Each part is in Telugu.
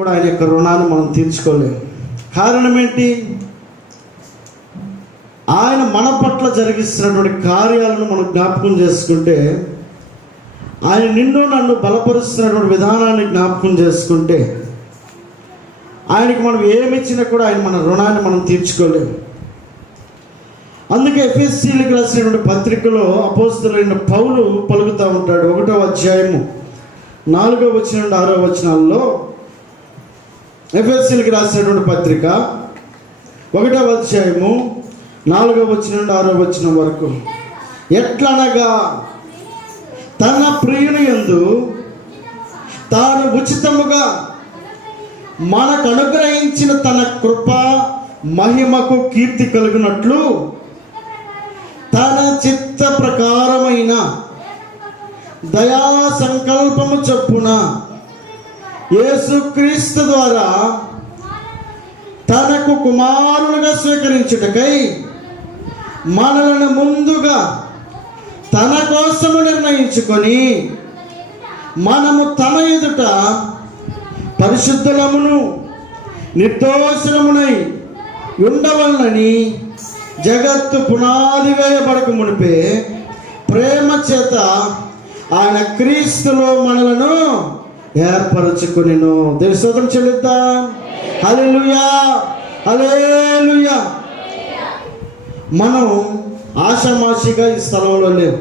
కూడా ఆయన యొక్క రుణాన్ని మనం తీర్చుకోలేము. కారణం ఏంటి? ఆయన మన పట్ల జరిగిస్తున్నటువంటి కార్యాలను మనం జ్ఞాపకం చేసుకుంటే, ఆయన నిన్ను నన్ను బలపరుస్తున్నటువంటి విధానాన్ని జ్ఞాపకం చేసుకుంటే, ఆయనకి మనం ఏమిచ్చినా కూడా ఆయన మన రుణాన్ని మనం తీర్చుకోలేము. అందుకే ఎఫెసీయులకు రాసినటువంటి పత్రికలో అపోస్తలుడైన పౌలు పలుకుతూ ఉంటాడు. 1వ అధ్యాయము 4వ వచనం నుండి 6వ వచనాల్లో, ఎఫెసీయులకు రాసినటువంటి పత్రిక 1వ అధ్యాయము 4వ వచనం నుండి 6వ వచనం వరకు, ఎట్లనగా తన ప్రియుని యందు తాను ఉచితముగా మనకు అనుగ్రహించిన తన కృప మహిమకు కీర్తి కలుగునట్లు తన చిత్త ప్రకారమైన దయా సంకల్పము చొప్పున యేసుక్రీస్తు ద్వారా తనకు కుమారులుగా స్వీకరించుటకై మనలను ముందుగా తన కోసము నిర్ణయించుకొని మనము తన ఎదుట పరిశుద్ధులమును నిర్దోషమునై ఉండవలనని జగత్తు పునాది వేయబడక మునిపే ప్రేమ చేత ఆయన క్రీస్తులో మనలను ఏర్పరచుకొనెను. దేవుని స్తోత్రం చెల్లిద్దాం. హల్లెలూయా, హల్లెలూయా. మనం ఆషామాషిగా ఈ స్థలంలో లేవు.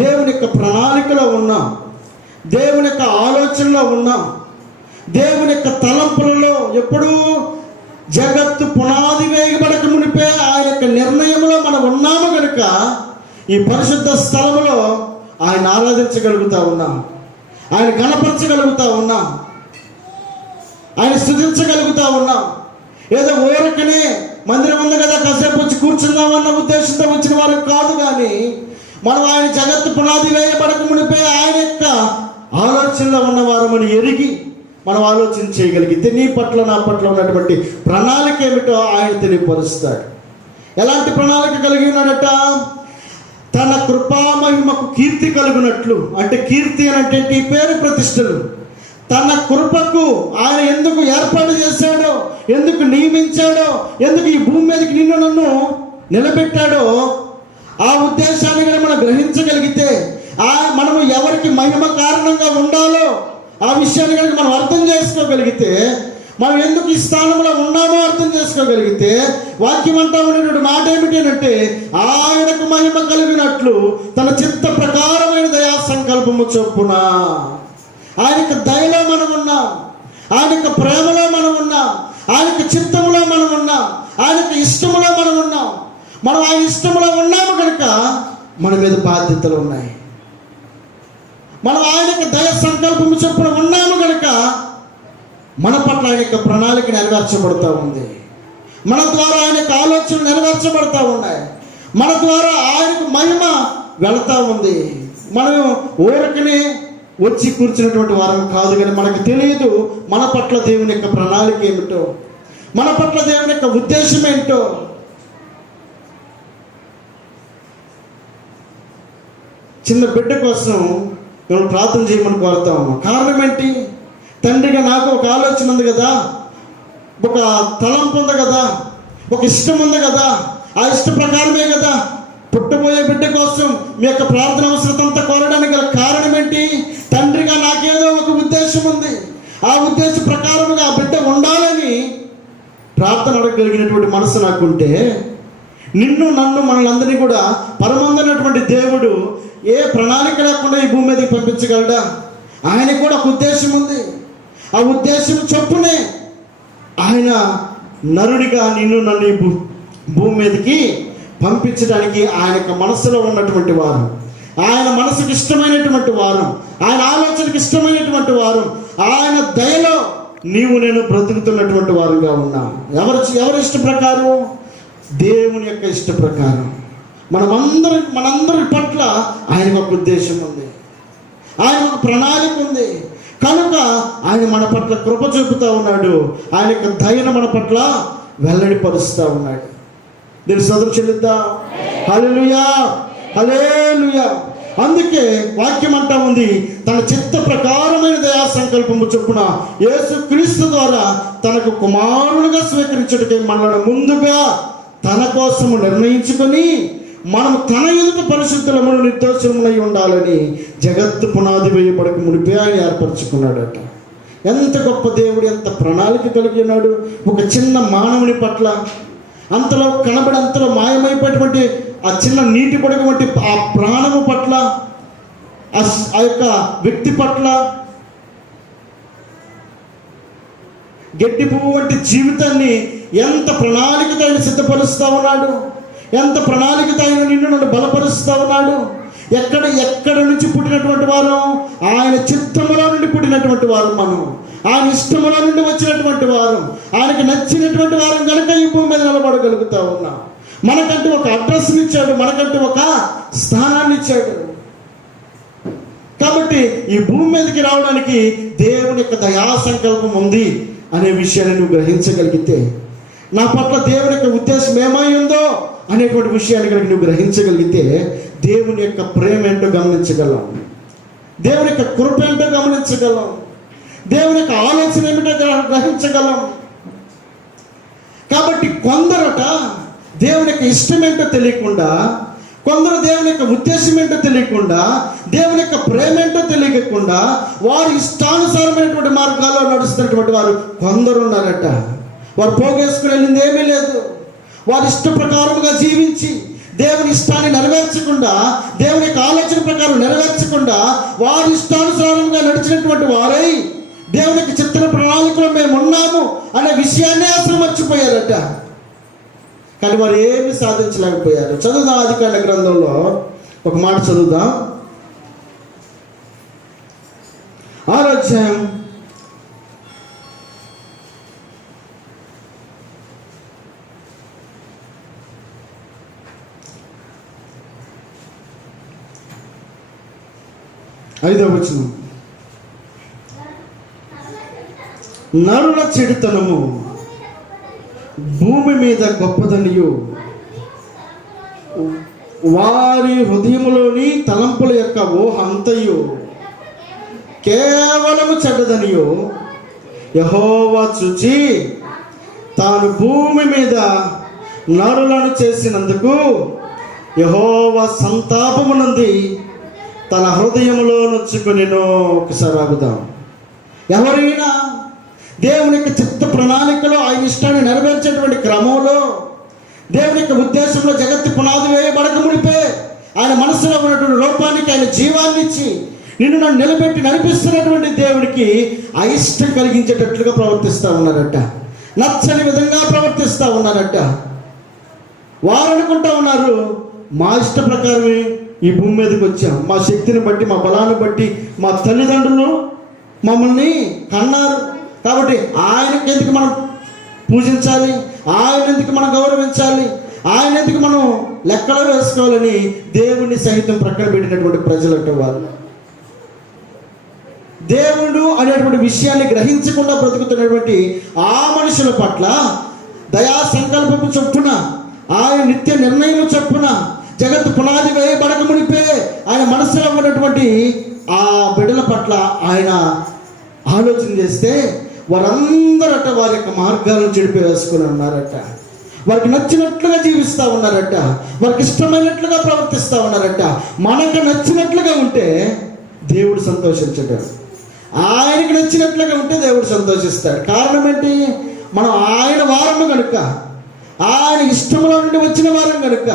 దేవుని యొక్క ప్రణాళికలో ఉన్నాం, దేవుని యొక్క ఆలోచనలో ఉన్నాం, దేవుని యొక్క తలంపులలో ఎప్పుడూ జగత్తు పునాది వేయబడక మునిపే ఆ యొక్క నిర్ణయంలో మనం ఉన్నాము కనుక ఈ పరిశుద్ధ స్థలంలో ఆయన ఆరాధించగలుగుతా ఉన్నాం, ఆయన గణపరచగలుగుతా ఉన్నాం, ఆయన స్తుతించగలుగుతా ఉన్నాం. ఏదో ఊరకనే మందిరం ఉంది కదా కాసేపు వచ్చి కూర్చుందామన్న ఉద్దేశంతో వచ్చిన వారు కాదు, కానీ మనం ఆయన జగత్తు పునాది వేయబడక మునిపే ఆయన యొక్క ఆలోచనలో ఉన్నవారు మనం ఎరిగి మనం ఆలోచన చేయగలిగితే నీ పట్ల నా పట్ల ఉన్నటువంటి ప్రణాళిక ఏమిటో ఆయన తెలియపరుస్తాడు. ఎలాంటి ప్రణాళిక కలిగి ఉన్నాడట? తన కృపామహిమకు కీర్తి కలుగునట్లు. అంటే కీర్తి అని అంటే పేరు ప్రతిష్టలు. తన కృపకు ఆయన ఎందుకు ఏర్పాటు చేశాడో, ఎందుకు నియమించాడో, ఎందుకు ఈ భూమి మీదకి నిన్ను నన్ను నిలబెట్టాడో ఆ ఉద్దేశాన్ని కూడా మనం గ్రహించగలిగితే, మనము ఎవరికి మహిమ కారణంగా ఉండాలో ఆ విషయాన్ని కనుక మనం అర్థం చేసుకోగలిగితే, మనం ఎందుకు ఈ స్థానంలో ఉన్నామో అర్థం చేసుకోగలిగితే, వాక్యం అంటా ఉండేటువంటి మాట ఏమిటి అంటే, ఆయనకు మహిమ కలిగినట్లు తన చిత్త ప్రకారమైన దయా సంకల్పము చొప్పున. ఆయన యొక్క దయలో మనం ఉన్నాం, ఆయన యొక్క ప్రేమలో మనం ఉన్నాం, ఆయన యొక్క చిత్తంలో మనం ఉన్నాం, ఆయన యొక్క ఇష్టంలో మనం ఉన్నాం. మనం ఆయన ఇష్టంలో ఉన్నాము కనుక మన మీద బాధ్యతలు ఉన్నాయి. మనం ఆయన యొక్క దయ సంకల్పము చొప్పున ఉన్నాము కనుక మన పట్ల ఆయన యొక్క ప్రణాళిక నెరవేర్చబడుతూ ఉంది. మన ద్వారా ఆయన యొక్క ఆలోచనలు నెరవేర్చబడుతూ ఉన్నాయి. మన ద్వారా ఆయనకు మహిమ వెళతా ఉంది. మనం ఊరకనే వచ్చి కూర్చున్నటువంటి వారం కాదు, కానీ మనకు తెలియదు మన పట్ల దేవుని యొక్క ప్రణాళిక ఏమిటో, మన పట్ల దేవుని యొక్క ఉద్దేశం ఏంటో. చిన్న బిడ్డ కోసం మనం ప్రార్థన చేయమని కోరుతాము. కారణం ఏంటి? తండ్రిగా నాకు ఒక ఆలోచన ఉంది కదా, ఒక తలంపు ఉంది కదా, ఒక ఇష్టం ఉంది కదా, ఆ ఇష్ట ప్రకారమే కదా పుట్టబోయే బిడ్డ కోసం మీ యొక్క ప్రార్థన అవసరత అంతా కోరడానికి గల కారణం ఏంటి? తండ్రిగా నాకేదో ఒక ఉద్దేశం ఉంది, ఆ ఉద్దేశ ప్రకారముగా ఆ బిడ్డ ఉండాలని ప్రార్థన అడగగలిగినటువంటి మనసు నాకుంటే, నిన్ను నన్ను మనలందరినీ కూడా పరమందున్నటువంటి దేవుడు ఏ ప్రణాళిక లేకుండా ఈ భూమి మీదకి పంపించగలడా? ఆయనకు కూడా ఒక ఉద్దేశం ఉంది. ఆ ఉద్దేశం చొప్పునే ఆయన నరుడిగా నిన్ను నన్ను ఈ భూమి మీదకి పంపించడానికి ఆయన యొక్క మనసులో ఉన్నటువంటి వారు, ఆయన మనసుకు ఇష్టమైనటువంటి వారు, ఆయన ఆలోచనకు ఇష్టమైనటువంటి వారు, ఆయన దయలో నీవు నేను బ్రతుకుతున్నటువంటి వారుగా ఉన్నాం. ఎవరి ఇష్ట ప్రకారం? దేవుని యొక్క ఇష్ట ప్రకారం. మనందరి పట్ల ఆయనకు ఒక ఉద్దేశం ఉంది, ఆయన ఒక ప్రణాళిక ఉంది. కనుక ఆయన మన పట్ల కృప చూపుతూ ఉన్నాడు, ఆయన యొక్క దయను మన పట్ల వెల్లడిపరుస్తూ ఉన్నాడు. దీని స్తోత్రం చెల్లిద్దాం. హల్లెలూయా, హల్లెలూయా. అందుకే వాక్యం అంటా ఉంది, తన చిత్త ప్రకారమైన దయా సంకల్పము చొప్పున యేసు క్రీస్తు ద్వారా తనకు కుమారులుగా స్వీకరించుటకై మనల్ని ముందుగా తన కోసము నిర్ణయించుకొని మనం తన ఎదుట పరిశుద్ధులమును నిర్దోషములై ఉండాలని జగత్తు పునాది వేయబడక మునిపే ఆయన ఏర్పరచుకున్నాడట. ఎంత గొప్ప దేవుడు, ఎంత ప్రణాళిక కలిగి ఉన్నాడు. ఒక చిన్న మానవుని పట్ల, అంతలో కనబడి అంతలో మాయమైపోయేటువంటి ఆ చిన్న నీటి పొడగ వంటి ఆ ప్రాణము పట్ల, ఆ యొక్క వ్యక్తి పట్ల, గడ్డి పువ్వు వంటి జీవితాన్ని ఎంత ప్రణాళికతో ఆయన సిద్ధపరుస్తూ ఉన్నాడు, ఎంత ప్రణాళికతో ఆయన నిన్ను నన్ను బలపరుస్తూ ఉన్నాడు. ఎక్కడ నుంచి పుట్టినటువంటి వారు, ఆయన చిత్తములో నుండి పుట్టినటువంటి వారు, మనం ఆయన ఇష్టములో నుండి వచ్చినటువంటి వారు, ఆయనకు నచ్చినటువంటి వారు కనుక ఈ భూమి మీద నిలబడగలుగుతా ఉన్నాం. మనకంటూ ఒక అడ్రస్ని ఇచ్చాడు, మనకంటూ ఒక స్థానాన్ని ఇచ్చాడు. కాబట్టి ఈ భూమి మీదకి రావడానికి దేవుని యొక్క దయా సంకల్పం ఉంది అనే విషయాన్ని నువ్వు గ్రహించగలిగితే, నా పట్ల దేవుని యొక్క ఉద్దేశం ఏమై ఉందో అనేటువంటి విషయాన్ని కనుక నువ్వు గ్రహించగలిగితే, దేవుని యొక్క ప్రేమ ఏంటో గమనించగలం, దేవుని యొక్క కృప ఏంటో గమనించగలం, దేవుని యొక్క ఆలోచన ఏమిటో గ్రహించగలం. కాబట్టి కొందరట దేవుని యొక్క ఇష్టం ఏంటో తెలియకుండా, కొందరు దేవుని యొక్క ఉద్దేశం ఏంటో తెలియకుండా, దేవుని యొక్క ప్రేమ ఏంటో తెలియకుండా వారు ఇష్టానుసారమైనటువంటి మార్గాల్లో నడుస్తున్నటువంటి వారు కొందరు ఉన్నారట. వారు పోగేసుకుని వెళ్ళింది ఏమీ లేదు. వారి ఇష్ట ప్రకారముగా జీవించి దేవుని ఇష్టాన్ని నెరవేర్చకుండా, దేవుని యొక్క ఆలోచన ప్రకారం నెరవేర్చకుండా వారి ఇష్టానుసారంగా నడిచినటువంటి వారై దేవునికి చిత్ర ప్రణాళికలో మేము ఉన్నాము అనే విషయాన్నే అసలు మర్చిపోయారట. కానీ వారు ఏమి సాధించలేకపోయారు. చదువుదాం ఆదికాండ గ్రంథంలో ఒక మాట చదువుదాం. 6వ అధ్యాయం 5వ వచనం. నరుల చెడుతనము భూమి మీద గొప్పదనియు, వారి హృదయములోని తలంపుల యొక్క ఊహ అంతయు కేవలము చెడ్డదనియు యెహోవా చూచి తాను భూమి మీద నరులను చేసినందుకు యెహోవా సంతాపమునంది తన హృదయములో నొచ్చుకొనెను. ఒకసారి ఆగుదాం. ఎవరైనా దేవుని యొక్క చిత్త ప్రణాళికలో ఆయన ఇష్టాన్ని నెరవేర్చేటువంటి క్రమంలో, దేవుని యొక్క ఉద్దేశంలో జగత్తు పునాది వేయబడక మునిపే ఆయన మనసులో ఉన్నటువంటి రూపానికి ఆయన జీవాన్ని ఇచ్చి నిన్ను నన్ను నిలబెట్టి నడిపిస్తున్నటువంటి దేవుడికి అయిష్టం కలిగించేటట్లుగా ప్రవర్తిస్తూ ఉన్నారట. నచ్చని విధంగా ప్రవర్తిస్తూ ఉన్నారట. వారు అనుకుంటా ఉన్నారు, మా ఇష్ట ప్రకారమే ఈ భూమి మీదకి వచ్చాం, మా శక్తిని బట్టి, మా బలాన్ని బట్టి మా తల్లిదండ్రులు మమ్మల్ని కన్నారు, కాబట్టి ఆయనకి ఎందుకు మనం పూజించాలి, ఆయన ఎందుకు మనం గౌరవించాలి, ఆయన ఎందుకు మనం లెక్కలో వేసుకోవాలని దేవుణ్ణి సహితం ప్రక్కన పెట్టినటువంటి ప్రజలంటే వాళ్ళు దేవుడు అనేటువంటి విషయాన్ని గ్రహించకుండా బ్రతుకుతున్నటువంటి ఆ మనుషుల పట్ల దయా సంకల్పము చొప్పున, ఆయన నిత్య నిర్ణయము చొప్పున జగత్తు పునాది వేయబడక మునిపే ఆయన మనసులో ఉన్నటువంటి ఆ బిడ్డల పట్ల ఆయన ఆలోచన చేస్తే వారందరట వారి యొక్క మార్గాలను చెడిపి వేసుకుని ఉన్నారట. వారికి నచ్చినట్లుగా జీవిస్తూ ఉన్నారట, వారికి ఇష్టమైనట్లుగా ప్రవర్తిస్తూ ఉన్నారట. మనకు నచ్చినట్లుగా ఉంటే దేవుడు సంతోషించడు, ఆయనకి నచ్చినట్లుగా ఉంటే దేవుడు సంతోషిస్తాడు. కారణం ఏంటి? మనం ఆయన వారము కనుక, ఆయన ఇష్టంలో నుండి వచ్చిన వారం కనుక.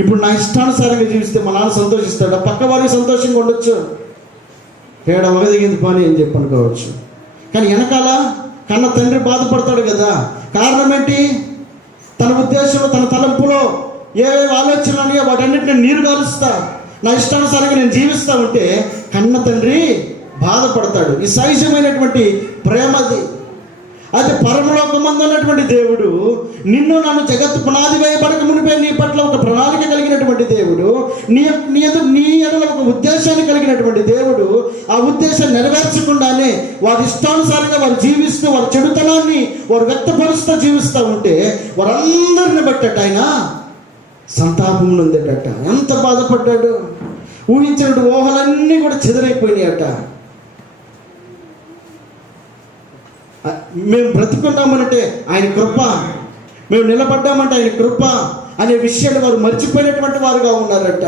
ఇప్పుడు నా ఇష్టానుసారంగా జీవిస్తే మా నాన్న సంతోషిస్తాడు, పక్క వారికి సంతోషంగా ఉండొచ్చు, తేడా వగదిగింది పని అని చెప్పి అనుకోవచ్చు. కానీ వెనకాల కన్న తండ్రి బాధపడతాడు కదా. కారణం ఏంటి? తన ఉద్దేశంలో, తన తలంపులో ఏవే ఆలోచనలు ఉన్నాయో వాటన్నిటిని నీరు కాలుస్తా, నా ఇష్టానుసారంగా నేను జీవిస్తూ ఉంటే కన్న తండ్రి బాధపడతాడు. ఈ సహజమైనటువంటి ప్రేమది. అయితే పరమలోకమందు ఉన్నటువంటి దేవుడు నిన్ను నన్ను జగత్తు పునాది వేయబడక మునిపే నీ పట్ల ఒక ప్రణాళిక కలిగినటువంటి దేవుడు, నీ ఎడల ఒక ఉద్దేశాన్ని కలిగినటువంటి దేవుడు. ఆ ఉద్దేశాన్ని నెరవేర్చకుండానే వారి ఇష్టానుసారంగా వారు జీవిస్తూ, వారి చెడుతనాన్ని వారు వ్యక్తపరుస్తూ జీవిస్తూ ఉంటే వారందరిని బట్టట ఆయన సంతాపం నొందేటట. ఎంత బాధపడ్డాడు. ఊహించినటువంటి ఊహలన్నీ కూడా చెదరైపోయినాయట. మేము బ్రతుకున్నామనంటే ఆయన కృప, మేము నిలబడ్డామంటే ఆయన కృప అనే విషయాన్ని వారు మర్చిపోయినటువంటి వారుగా ఉన్నారట.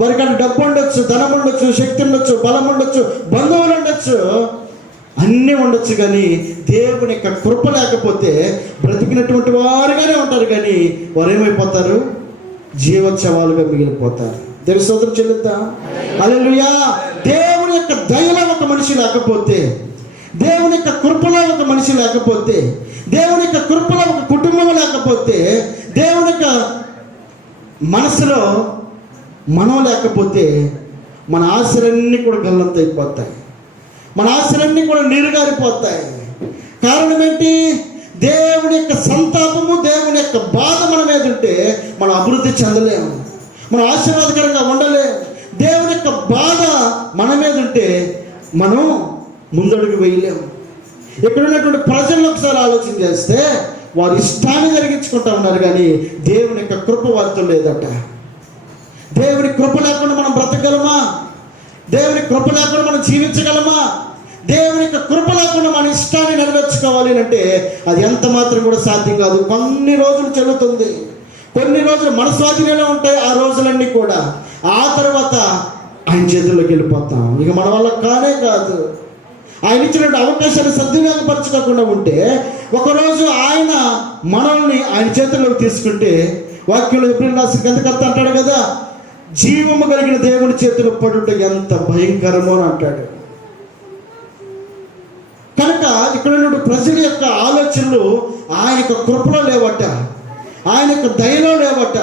వారికి అక్కడ డబ్బు ఉండొచ్చు, ధనం ఉండొచ్చు, శక్తి ఉండొచ్చు, బలం ఉండొచ్చు, బంధువులు ఉండొచ్చు, అన్నీ ఉండొచ్చు, కానీ దేవుని యొక్క కృప లేకపోతే బ్రతికినటువంటి వారుగానే ఉంటారు, కానీ వారు ఏమైపోతారు? జీవోత్సవాలుగా మిగిలిపోతారు. దేవుని స్తోత్రం చెల్లిద్దాం. హల్లెలూయా. దేవుని యొక్క దయలో ఒక మనిషి లేకపోతే, దేవుని యొక్క కృపలో ఒక మనిషి లేకపోతే, దేవుని యొక్క కృపలో ఒక కుటుంబం లేకపోతే, దేవుని యొక్క మనసులో మనం లేకపోతే మన ఆశలన్నీ కూడా గల్లంతైపోతాయి, మన ఆశలన్నీ కూడా నీరుగారిపోతాయి. కారణం ఏంటి? దేవుని యొక్క సంతాపము, దేవుని యొక్క బాధ మన మీద ఉంటే మనం అభివృద్ధి చెందలేము, మనం ఆశీర్వాదకరంగా ఉండలేము. దేవుని యొక్క బాధ మన మీద ఉంటే మనం ముందడుగు వేయలేము. ఇక్కడ ఉన్నటువంటి ప్రజలను ఒకసారి ఆలోచన చేస్తే వారు ఇష్టాన్ని జరిగించుకుంటా ఉన్నారు, కానీ దేవుని యొక్క కృప వారితో లేదట. దేవుని కృప లేకుండా మనం బ్రతకగలమా? దేవుని కృప లేకుండా మనం జీవించగలమా? దేవుని యొక్క కృప లేకుండా మన ఇష్టాన్ని నెరవేర్చుకోవాలి అంటే అది ఎంత మాత్రం కూడా సాధ్యం కాదు. కొన్ని రోజులు చెల్లుతుంది, కొన్ని రోజులు మన స్వాధీనంలో ఉంటాయి ఆ రోజులన్నీ కూడా. ఆ తర్వాత ఆయన చేతుల్లోకి వెళ్ళిపోతాం. ఇక మన వల్ల కానే కాదు. ఆయన ఇచ్చినటువంటి అవకాశాన్ని సద్వినియోగపరచుకోకుండా ఉంటే ఒకరోజు ఆయన మనల్ని ఆయన చేతుల్లోకి తీసుకుంటే, వాక్యంలో ఎబ్రిల్ రాసిన గ్రంథకర్త అంటాడు కదా, జీవము కలిగిన దేవుని చేతులు పడుట ఎంత భయంకరమో అని అంటాడు. కనుక ఇక్కడ ఉన్న ప్రజల యొక్క ఆలోచనలు ఆయన యొక్క కృపలో లేవట, ఆయన యొక్క దయలో లేవట.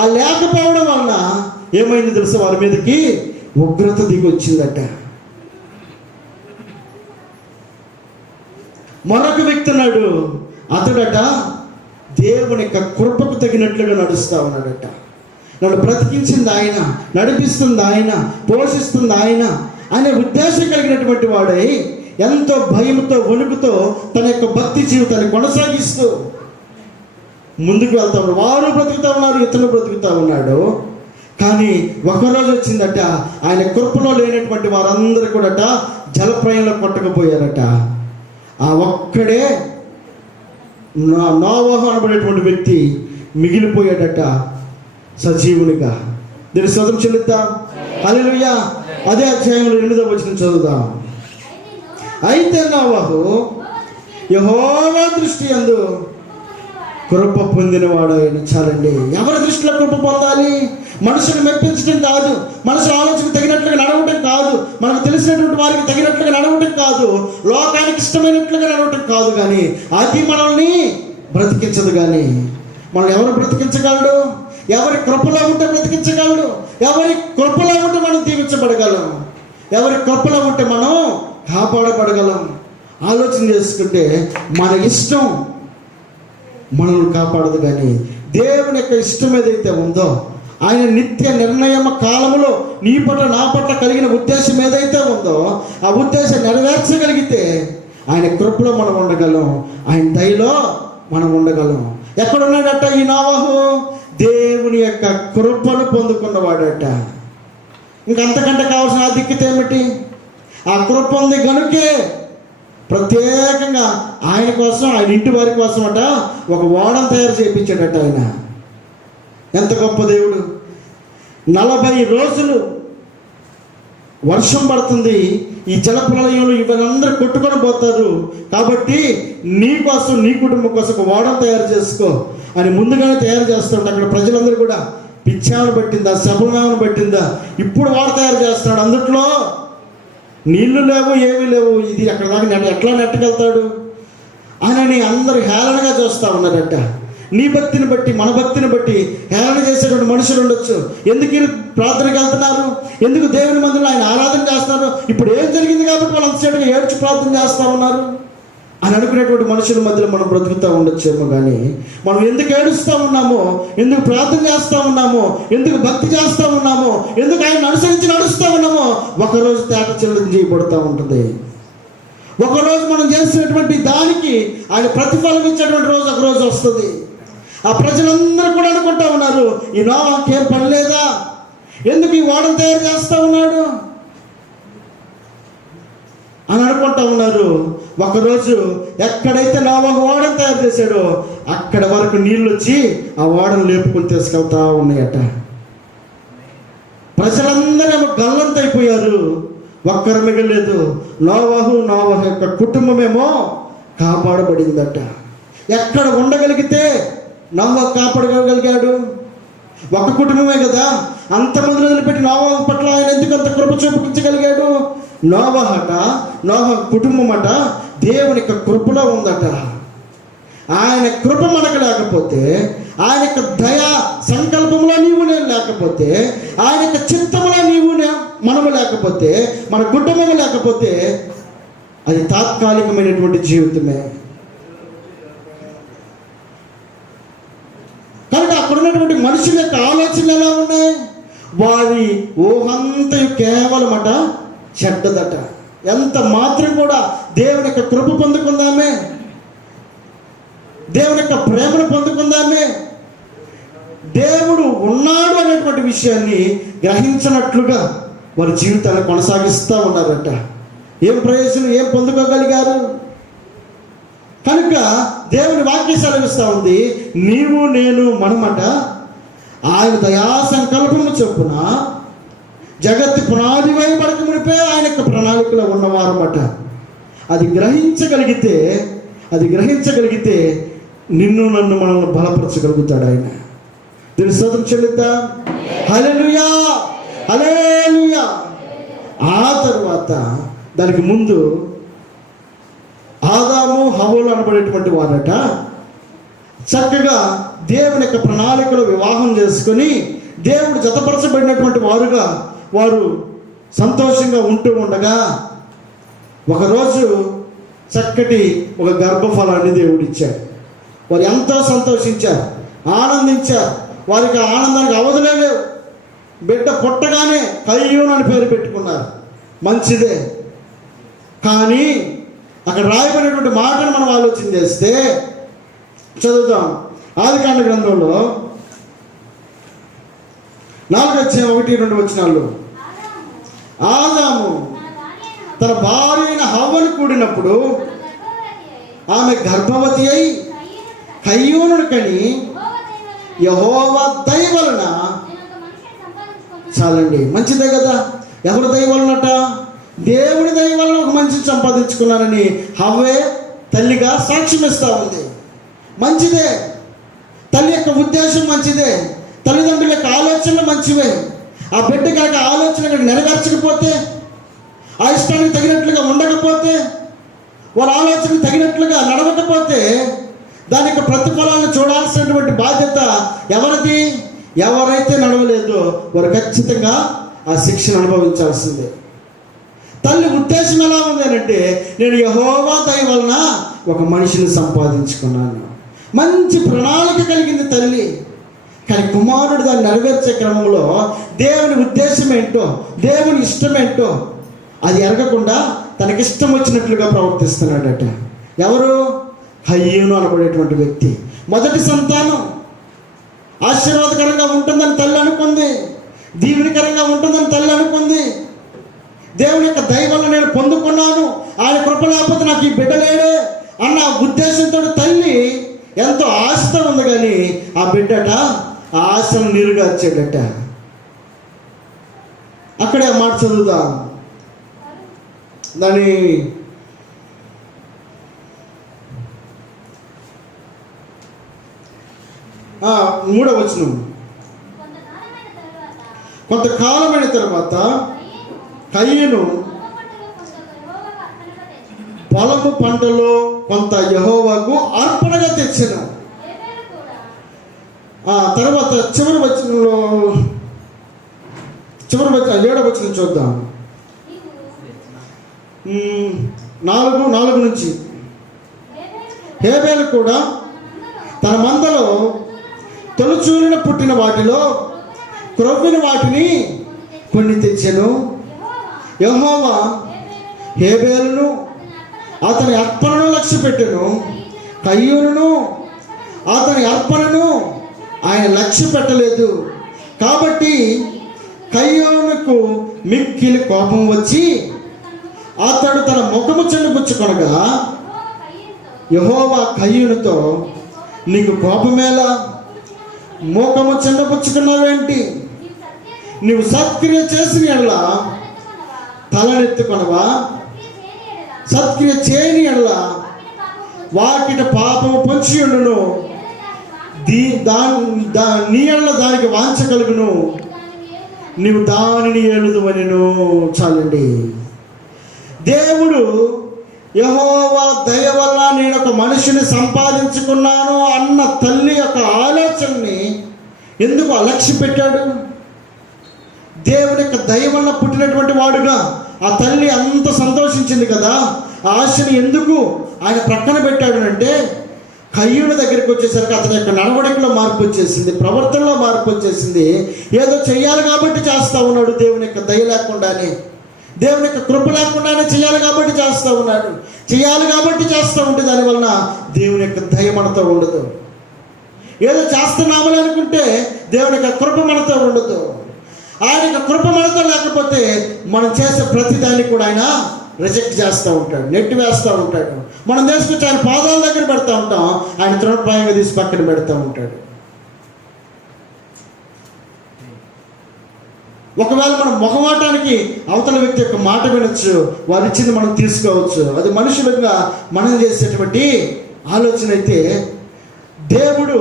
ఆ లేకపోవడం వలన ఏమైంది తెలుసా? వారి మీదకి ఉగ్రత దిగి వచ్చిందట. మరొక వ్యక్తి ఉన్నాడు, అతడట దేవుని యొక్క కృపకు తగినట్లుగా నడుస్తా ఉన్నాడట. నన్ను బ్రతికించింది ఆయన, నడిపిస్తుంది ఆయన, పోషిస్తుంది ఆయన అనే ఉద్దేశం కలిగినటువంటి వాడై ఎంతో భయంతో వణుకుతో తన యొక్క భక్తి జీవితాన్ని కొనసాగిస్తూ ముందుకు వెళ్తా ఉన్నాడు. వారు బ్రతుకుతా ఉన్నారు, ఇతను బ్రతుకుతా ఉన్నాడు. కానీ ఒకరోజు వచ్చిందట, ఆయన కృపలో లేనటువంటి వారందరూ కూడా జలప్రయంలో కొట్టకపోయారట. ఆ ఒక్కడే నోవహు అనబడేటువంటి వ్యక్తి మిగిలిపోయాడట సజీవునిగా. దీని స్తోత్రం చెల్లిద్దాం. హల్లెలూయా. అదే అధ్యాయంలో 8వ వచనం చదువుదాం. అయితే నోవహు యెహోవా దృష్టి యందు కృప పొందినవాడు ఆయన. చాలండి. ఎవరి దృష్టిలో కృప పొందాలి? మనుషుని మెప్పించడం కాదు, మనుషు ఆలోచనకు తగినట్లుగా నడవటం కాదు, మనకు తెలిసినటువంటి వారికి తగినట్లుగా నడవటం కాదు, లోకానికి ఇష్టమైనట్లుగా నడవటం కాదు, కానీ అది మనల్ని బ్రతికించదు. కానీ మనం ఎవరు బ్రతికించగలడు? ఎవరి కృపలో ఉంటే బ్రతికించగలడు. ఎవరి కృపలో ఉంటే మనం దీవించబడగలం. ఎవరి కృపలో ఉంటే మనం కాపాడబడగలం. ఆలోచన చేసుకుంటే మన ఇష్టం మనల్ని కాపాడదు, కానీ దేవుని యొక్క ఇష్టం ఏదైతే ఉందో, ఆయన నిత్య నిర్ణయం కాలములో నీ పట్ల నా పట్ల కలిగిన ఉద్దేశం ఏదైతే ఉందో ఆ ఉద్దేశం నెరవేర్చగలిగితే ఆయన కృపలో మనం ఉండగలం, ఆయన దయలో మనం ఉండగలం. ఎక్కడున్నాడట ఈ నోవహు? దేవుని యొక్క కృపను పొందుకున్నవాడట. ఇంకంతకంటే కావాల్సిన ఆధిక్యత ఏమిటి? ఆ కృప ఉంది కనుకే ప్రత్యేకంగా ఆయన కోసం, ఆయన ఇంటి వారి కోసం అట ఒక ఓడను తయారు చేయించాడట ఆయన. ఎంత గొప్ప దేవుడు! 40 రోజులు వర్షం పడుతుంది, ఈ జలప్రలయంలో ఇవన్నీ కొట్టుకొని పోతారు, కాబట్టి నీ కోసం, నీ కుటుంబం కోసం ఒక ఓడను తయారు చేసుకో అని ముందుగానే తయారు చేస్తాడు. అక్కడ ప్రజలందరూ కూడా పిచ్చాను పట్టిందా, శబనాను పట్టిందా, ఇప్పుడు ఓడ తయారు చేస్తున్నాడు. అందుట్లో నీళ్లు లేవు, ఏమీ లేవు. ఇది అక్కడ దాకా ఎట్లా నెట్టుకెళ్తాడు అని అందరూ హేళనగా చూస్తూ ఉన్నారట. నీ భక్తిని బట్టి, మన భక్తిని బట్టి హేళన చేసేటువంటి మనుషులు ఉండొచ్చు. ఎందుకు ప్రార్థనకి వెళ్తున్నారు? ఎందుకు దేవుని మందిరంలో ఆయన ఆరాధన చేస్తున్నారు? ఇప్పుడు ఏం జరిగింది కాబట్టి వాళ్ళు అంతసేపుగా ఏడ్చి ప్రార్థన చేస్తూ ఉన్నారు అని అనుకునేటువంటి మనుషుల మధ్యలో మనం బ్రతుకుతూ ఉండొచ్చేమో, కానీ మనం ఎందుకు ఏడుస్తూ ఉన్నామో, ఎందుకు ప్రార్థన చేస్తూ ఉన్నామో, ఎందుకు భక్తి చేస్తూ ఉన్నామో, ఎందుకు ఆయన అనుసరించి నడుస్తూ ఉన్నామో ఒకరోజు తేట చెల్లింపు చేయబడుతూ ఉంటుంది. ఒకరోజు మనం చేసినటువంటి దానికి ఆయన ప్రతిఫలం ఇచ్చేటువంటి రోజు ఒకరోజు వస్తుంది. ఆ ప్రజలందరూ కూడా అనుకుంటా ఉన్నారు, ఈ నోవాహుకి ఏం పని లేదా, ఎందుకు ఈ ఓడను తయారు చేస్తూ ఉన్నాడు అని అనుకుంటా ఉన్నారు. ఒకరోజు ఎక్కడైతే నోవహు ఓడను తయారు చేశాడో అక్కడ వరకు నీళ్ళు వచ్చి ఆ ఓడను లేపుకొని తీసుకెళ్తా ఉన్నాయట. ప్రజలందరూ గల్లంతైపోయారు, ఒక్కరు మిగలేదు. నోవహు యొక్క కుటుంబమేమో కాపాడబడిందట. ఎక్కడ ఉండగలిగితే నోవహు కాపాడగలిగాడు? ఒక కుటుంబమే కదా, అంతమంది వదిలిపెట్టి నోవహు పట్ల ఆయన ఎందుకు అంత కృప చూపించగలిగాడు? నోవహు కుటుంబం అట దేవుని యొక్క కృపలో ఉందట. ఆయన కృప మనకు లేకపోతే, ఆయన యొక్క దయా సంకల్పంలో నీవు నేను లేకపోతే, ఆయన యొక్క చిత్తములో మనము లేకపోతే, మన కుటుంబము లేకపోతే అది తాత్కాలికమైనటువంటి జీవితమే. కనుక అక్కడ ఉన్నటువంటి మనుషుల యొక్క ఆలోచనలు ఎలా ఉన్నాయి? వారి ఊహంతయు కేవలం అట చెడ్డదట. ఎంత మాత్రం కూడా దేవుని యొక్క కృప పొందుకుందామే, దేవుని యొక్క ప్రేమను పొందుకుందామే, దేవుడు ఉన్నాడు అనేటువంటి విషయాన్ని గ్రహించినట్లుగా వారి జీవితాన్ని కొనసాగిస్తూ ఉన్నారట. ఏం ప్రయోజనం, ఏం పొందుకోగలిగారు? కనుక దేవుని వాక్యం సెలవిస్తూ ఉంది, నీవు నేను మనమట ఆయన దయా సంకల్పము చొప్పున జగత్తు పునాది వేయబడక మునిపే ఆయన యొక్క ప్రణాళికలో ఉన్నవారన్నమాట. అది గ్రహించగలిగితే నిన్ను నన్ను మనల్ని బలపరచగలుగుతాడు ఆయన. దీని స్తోత్రం చెల్లిద్దాం. హల్లెలూయా, హల్లెలూయా. ఆ తర్వాత దానికి ముందు ఆదాము హవ్వలు అనబడేటువంటి వారట చక్కగా దేవుని యొక్క ప్రణాళికలో వివాహం చేసుకొని దేవుడు జతపరచబడినటువంటి వారుగా వారు సంతోషంగా ఉంటూ ఉండగా ఒకరోజు చక్కటి ఒక గర్భఫలాన్ని దేవుడు ఇచ్చాడు. వారు ఎంతో సంతోషించారు, ఆనందించారు. వారికి ఆనందానికి అవధులేవు. బిడ్డ పుట్టగానే కయ్యూను అని పేరు పెట్టుకున్నారు, మంచిదే. కానీ అక్కడ రాయబడినటువంటి మాటను మనం ఆలోచన చేస్తే చదువుతాం. ఆదికాండ గ్రంథంలో 4:1-2 ఆదాము తన భార్య అయిన హవ్వను కూడినప్పుడు ఆమె గర్భవతి అయి కయ్యూనును కని యెహోవా దయ వలన, చాలండి, మంచిదే కదా. ఎవరి దయ వలనట? దేవుని దయ వలన ఒక మనిషిని సంపాదించుకున్నానని హవ్వే తల్లిగా సాక్ష్యం ఇస్తూ ఉంది. మంచిదే, తల్లి యొక్క ఉద్దేశం మంచిదే, తల్లిదండ్రుల యొక్క ఆలోచనలు మంచివే. ఆ బిడ్డ కాక ఆలోచన నెరవేర్చకపోతే, ఆ ఇష్టానికి తగినట్లుగా ఉండకపోతే, వాళ్ళ ఆలోచనకు తగినట్లుగా నడవకపోతే దాని యొక్క ప్రతిఫలాలను చూడాల్సినటువంటి బాధ్యత ఎవరిది? ఎవరైతే నడవలేదో వారు ఖచ్చితంగా ఆ శిక్షను అనుభవించాల్సిందే. తల్లి ఉద్దేశం ఎలా ఉంది అంటే, నేను యెహోవా దయ వలన ఒక మనిషిని సంపాదించుకున్నాను. మంచి ప్రణాళిక కలిగింది తల్లి. కానీ కుమారుడు దాన్ని నెరవేర్చే క్రమంలో దేవుని ఉద్దేశం ఏంటో, దేవుని ఇష్టం ఏంటో అది ఎరగకుండా తనకిష్టం వచ్చినట్లుగా ప్రవర్తిస్తున్నాడట. ఎవరు? కయ్యూను అనబడేటువంటి వ్యక్తి. మొదటి సంతానం ఆశీర్వాదకరంగా ఉంటుందని తల్లి అనుకుంది, దీవెనకరంగా ఉంటుందని తల్లి అనుకుంది. దేవుని యొక్క దయ వల్ల నేను పొందుకున్నాను, ఆయన కృప లేకపోతే నాకు ఈ బిడ్డ లేడే అన్న ఉద్దేశంతో తల్లి ఎంతో ఆశతో ఉంది. కానీ ఆ బిడ్డట ఆ ఆశను నీరుగార్చాడట. అక్కడే ఆ మాట చదువుదాం. దాని 3వ వచనం. కొంతకాలమైన తర్వాత కయ్యూను పొలము పంటలో కొంత యెహోవాకు అర్పణగా తెచ్చెను. తర్వాత చివరి వచనంలో 7వ వచనం చూద్దాం. 4 నుంచి హేబేలు కూడా తన మందలో తొలిచూలిన పుట్టిన వాటిలో క్రొవ్విన వాటిని కొన్ని తెచ్చెను. యెహోవా హేబేలును అతని అర్పణను లక్ష్య పెట్టెను, కయ్యూనును అతని అర్పణను ఆయన లక్ష్య పెట్టలేదు. కాబట్టి కయ్యోనుకు మిక్కిలి కోపం వచ్చి అతడు తన ముఖము చిన్నపుచ్చుకొనగా యెహోవా కయ్యూనుతో, నీకు కోపమేలా? ముఖము చిన్నపుచ్చుకున్నావేంటి? నీవు సత్క్రియ చేసిన ఎడల తలనెత్తుకొనవా? సత్క్రియ చేయని ఎడల వాకిట పాపము పొంచి ఉండును, నీ ఎడల దానికి వాంఛ కలుగును, నీవు దానిని ఏలుదువనెను. చాలండి. దేవుడు యెహోవా దయ వల్ల నేను ఒక మనిషిని సంపాదించుకున్నాను అన్న తల్లి యొక్క ఆలోచనని ఎందుకు అలక్ష్య పెట్టాడు? దేవుని యొక్క దయ వల్ల పుట్టినటువంటి వాడుగా ఆ తల్లి అంత సంతోషించింది కదా, ఆ ఆశని ఎందుకు ఆయన ప్రక్కన పెట్టాడు అంటే, కయ్యూని దగ్గరికి వచ్చేసరికి అతని యొక్క నడవడికలో మార్పు వచ్చేసింది, ప్రవర్తనలో మార్పు వచ్చేసింది. ఏదో చెయ్యాలి కాబట్టి చేస్తూ ఉన్నాడు, దేవుని యొక్క దయ లేకుండానే, దేవుని యొక్క కృప లేకుండానే చేయాలి కాబట్టి చేస్తూ ఉన్నాడు. చేయాలి కాబట్టి చేస్తూ ఉంటే దానివలన దేవుని యొక్క దయ మనతో ఉండదు. ఏదో చేస్తున్నామని అనుకుంటే దేవుని యొక్క కృప మనతో ఉండదు. ఆయన యొక్క కృప మనతో లేకపోతే మనం చేసే ప్రతి దాన్ని కూడా ఆయన రిజెక్ట్ చేస్తూ ఉంటాడు, నెట్టి వేస్తూ ఉంటాడు. మనం తీసుకొచ్చి ఆయన పాదాల దగ్గర పెడతా ఉంటాం, ఆయన తృణప్రాయంగా తీసి పక్కన పెడతా ఉంటాడు. ఒకవేళ మనం మొహమాటానికి అవతల వ్యక్తి యొక్క మాట వినొచ్చు, వారు ఇచ్చింది మనం తీసుకోవచ్చు, అది మనుషులుగా మనం చేసేటువంటి ఆలోచన. అయితే దేవుడు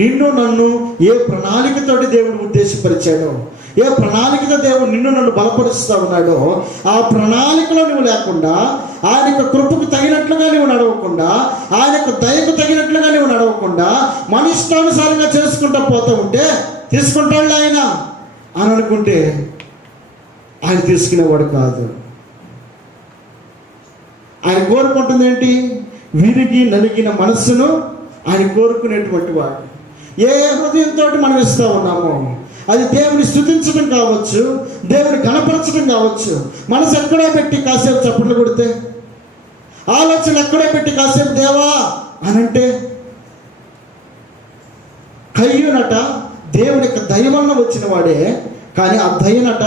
నిన్ను నన్ను ఏ ప్రణాళికతోటి దేవుడు ఉద్దేశపరిచాడో, ఏ ప్రణాళికతో దేవుడు నిన్ను నన్ను బలపరుస్తూ ఉన్నాడో, ఆ ప్రణాళికలో నువ్వు లేకుండా, ఆయన యొక్క కృపకు తగినట్లుగా నువ్వు నడవకుండా, ఆయన యొక్క దయకు తగినట్లుగా నువ్వు నడవకుండా మన ఇష్టానుసారంగా చేసుకుంటూ పోతూ ఉంటే తీసుకుంటాడు ఆయన అని అనుకుంటే ఆయన తీసుకునేవాడు కాదు. ఆయన కోరుకుంటుంది ఏంటి? విరిగి నలిగిన మనస్సును ఆయన కోరుకునేటువంటి వాడు. ఏ హృదయంతో మనం ఇస్తూ ఉన్నామో, అది దేవుని స్తుతించడం కావచ్చు, దేవుని కనపరచడం కావచ్చు. మనసు ఎక్కడో పెట్టి కాసేపు చప్పట్లు కొడితే, ఆలోచన ఎక్కడో పెట్టి కాసేపు దేవా అనంటే, కయ్యూనట దేవుని యొక్క దయ వలన వచ్చిన వాడే, కానీ ఆ దయనట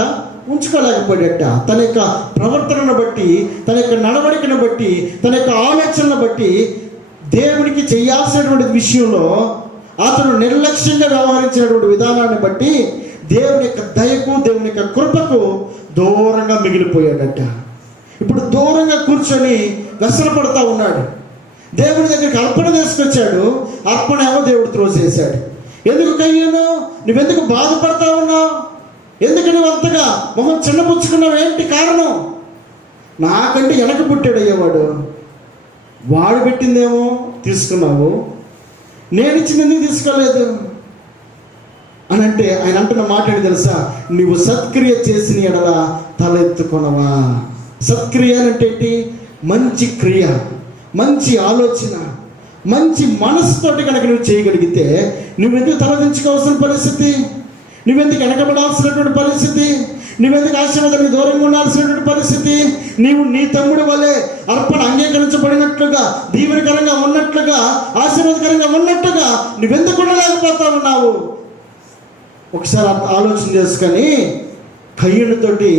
ఉంచుకోలేకపోయాడట. తన యొక్క ప్రవర్తనను బట్టి, తన యొక్క నడవడికను బట్టి, తన యొక్క ఆలోచనను బట్టి దేవునికి చేయాల్సినటువంటి విషయంలో అతను నిర్లక్ష్యంగా వ్యవహరించినటువంటి విధానాన్ని బట్టి దేవుని యొక్క దయకు, దేవుని యొక్క కృపకు దూరంగా మిగిలిపోయాడట. ఇప్పుడు దూరంగా కూర్చొని వ్యసనపడుతూ ఉన్నాడు. దేవుని దగ్గరికి అర్పణ తీసుకొచ్చాడు, అర్పణ ఏమో దేవుడు త్రోసేశాడు. ఎందుకు కయ్యూను, నువ్వెందుకు బాధపడతా ఉన్నావు? ఎందుకు నువ్వు అంతగా మొహం చిన్నపుచ్చుకున్నావు? ఏంటి కారణం? నాకంటే వెనక పుట్టాడు అయ్యేవాడు, వాడు పెట్టిందేమో తీసుకున్నావు, నేను ఇచ్చింది ఎందుకు తీసుకోలేదు అని అంటే ఆయన అంటున్న మాట ఏంటి తెలుసా? నువ్వు సత్క్రియ చేసిన ఎడల తలెత్తుకొనవా. సత్క్రియ అంటే ఏంటి? మంచి క్రియ, మంచి ఆలోచన, మంచి మనసుతోటి కనుక నువ్వు చేయగలిగితే నువ్వెందుకు తలదించుకోవాల్సిన పరిస్థితి, నువ్వెందుకు వెనకబడాల్సినటువంటి పరిస్థితి, నువ్వెందుకు ఆశీర్వాదానికి దూరంగా ఉండాల్సినటువంటి పరిస్థితి? నీవు నీ తమ్ముడు వలె అర్పణ అంగీకరించబడినట్లుగా, దీవెనకరంగా ఉన్నట్లుగా, ఆశీర్వాదకరంగా ఉన్నట్టుగా నువ్వెందుకు ఉండలేకపోతా ఉన్నావు? ఒకసారి ఆలోచన చేసుకొని కయ్యూనుతోటి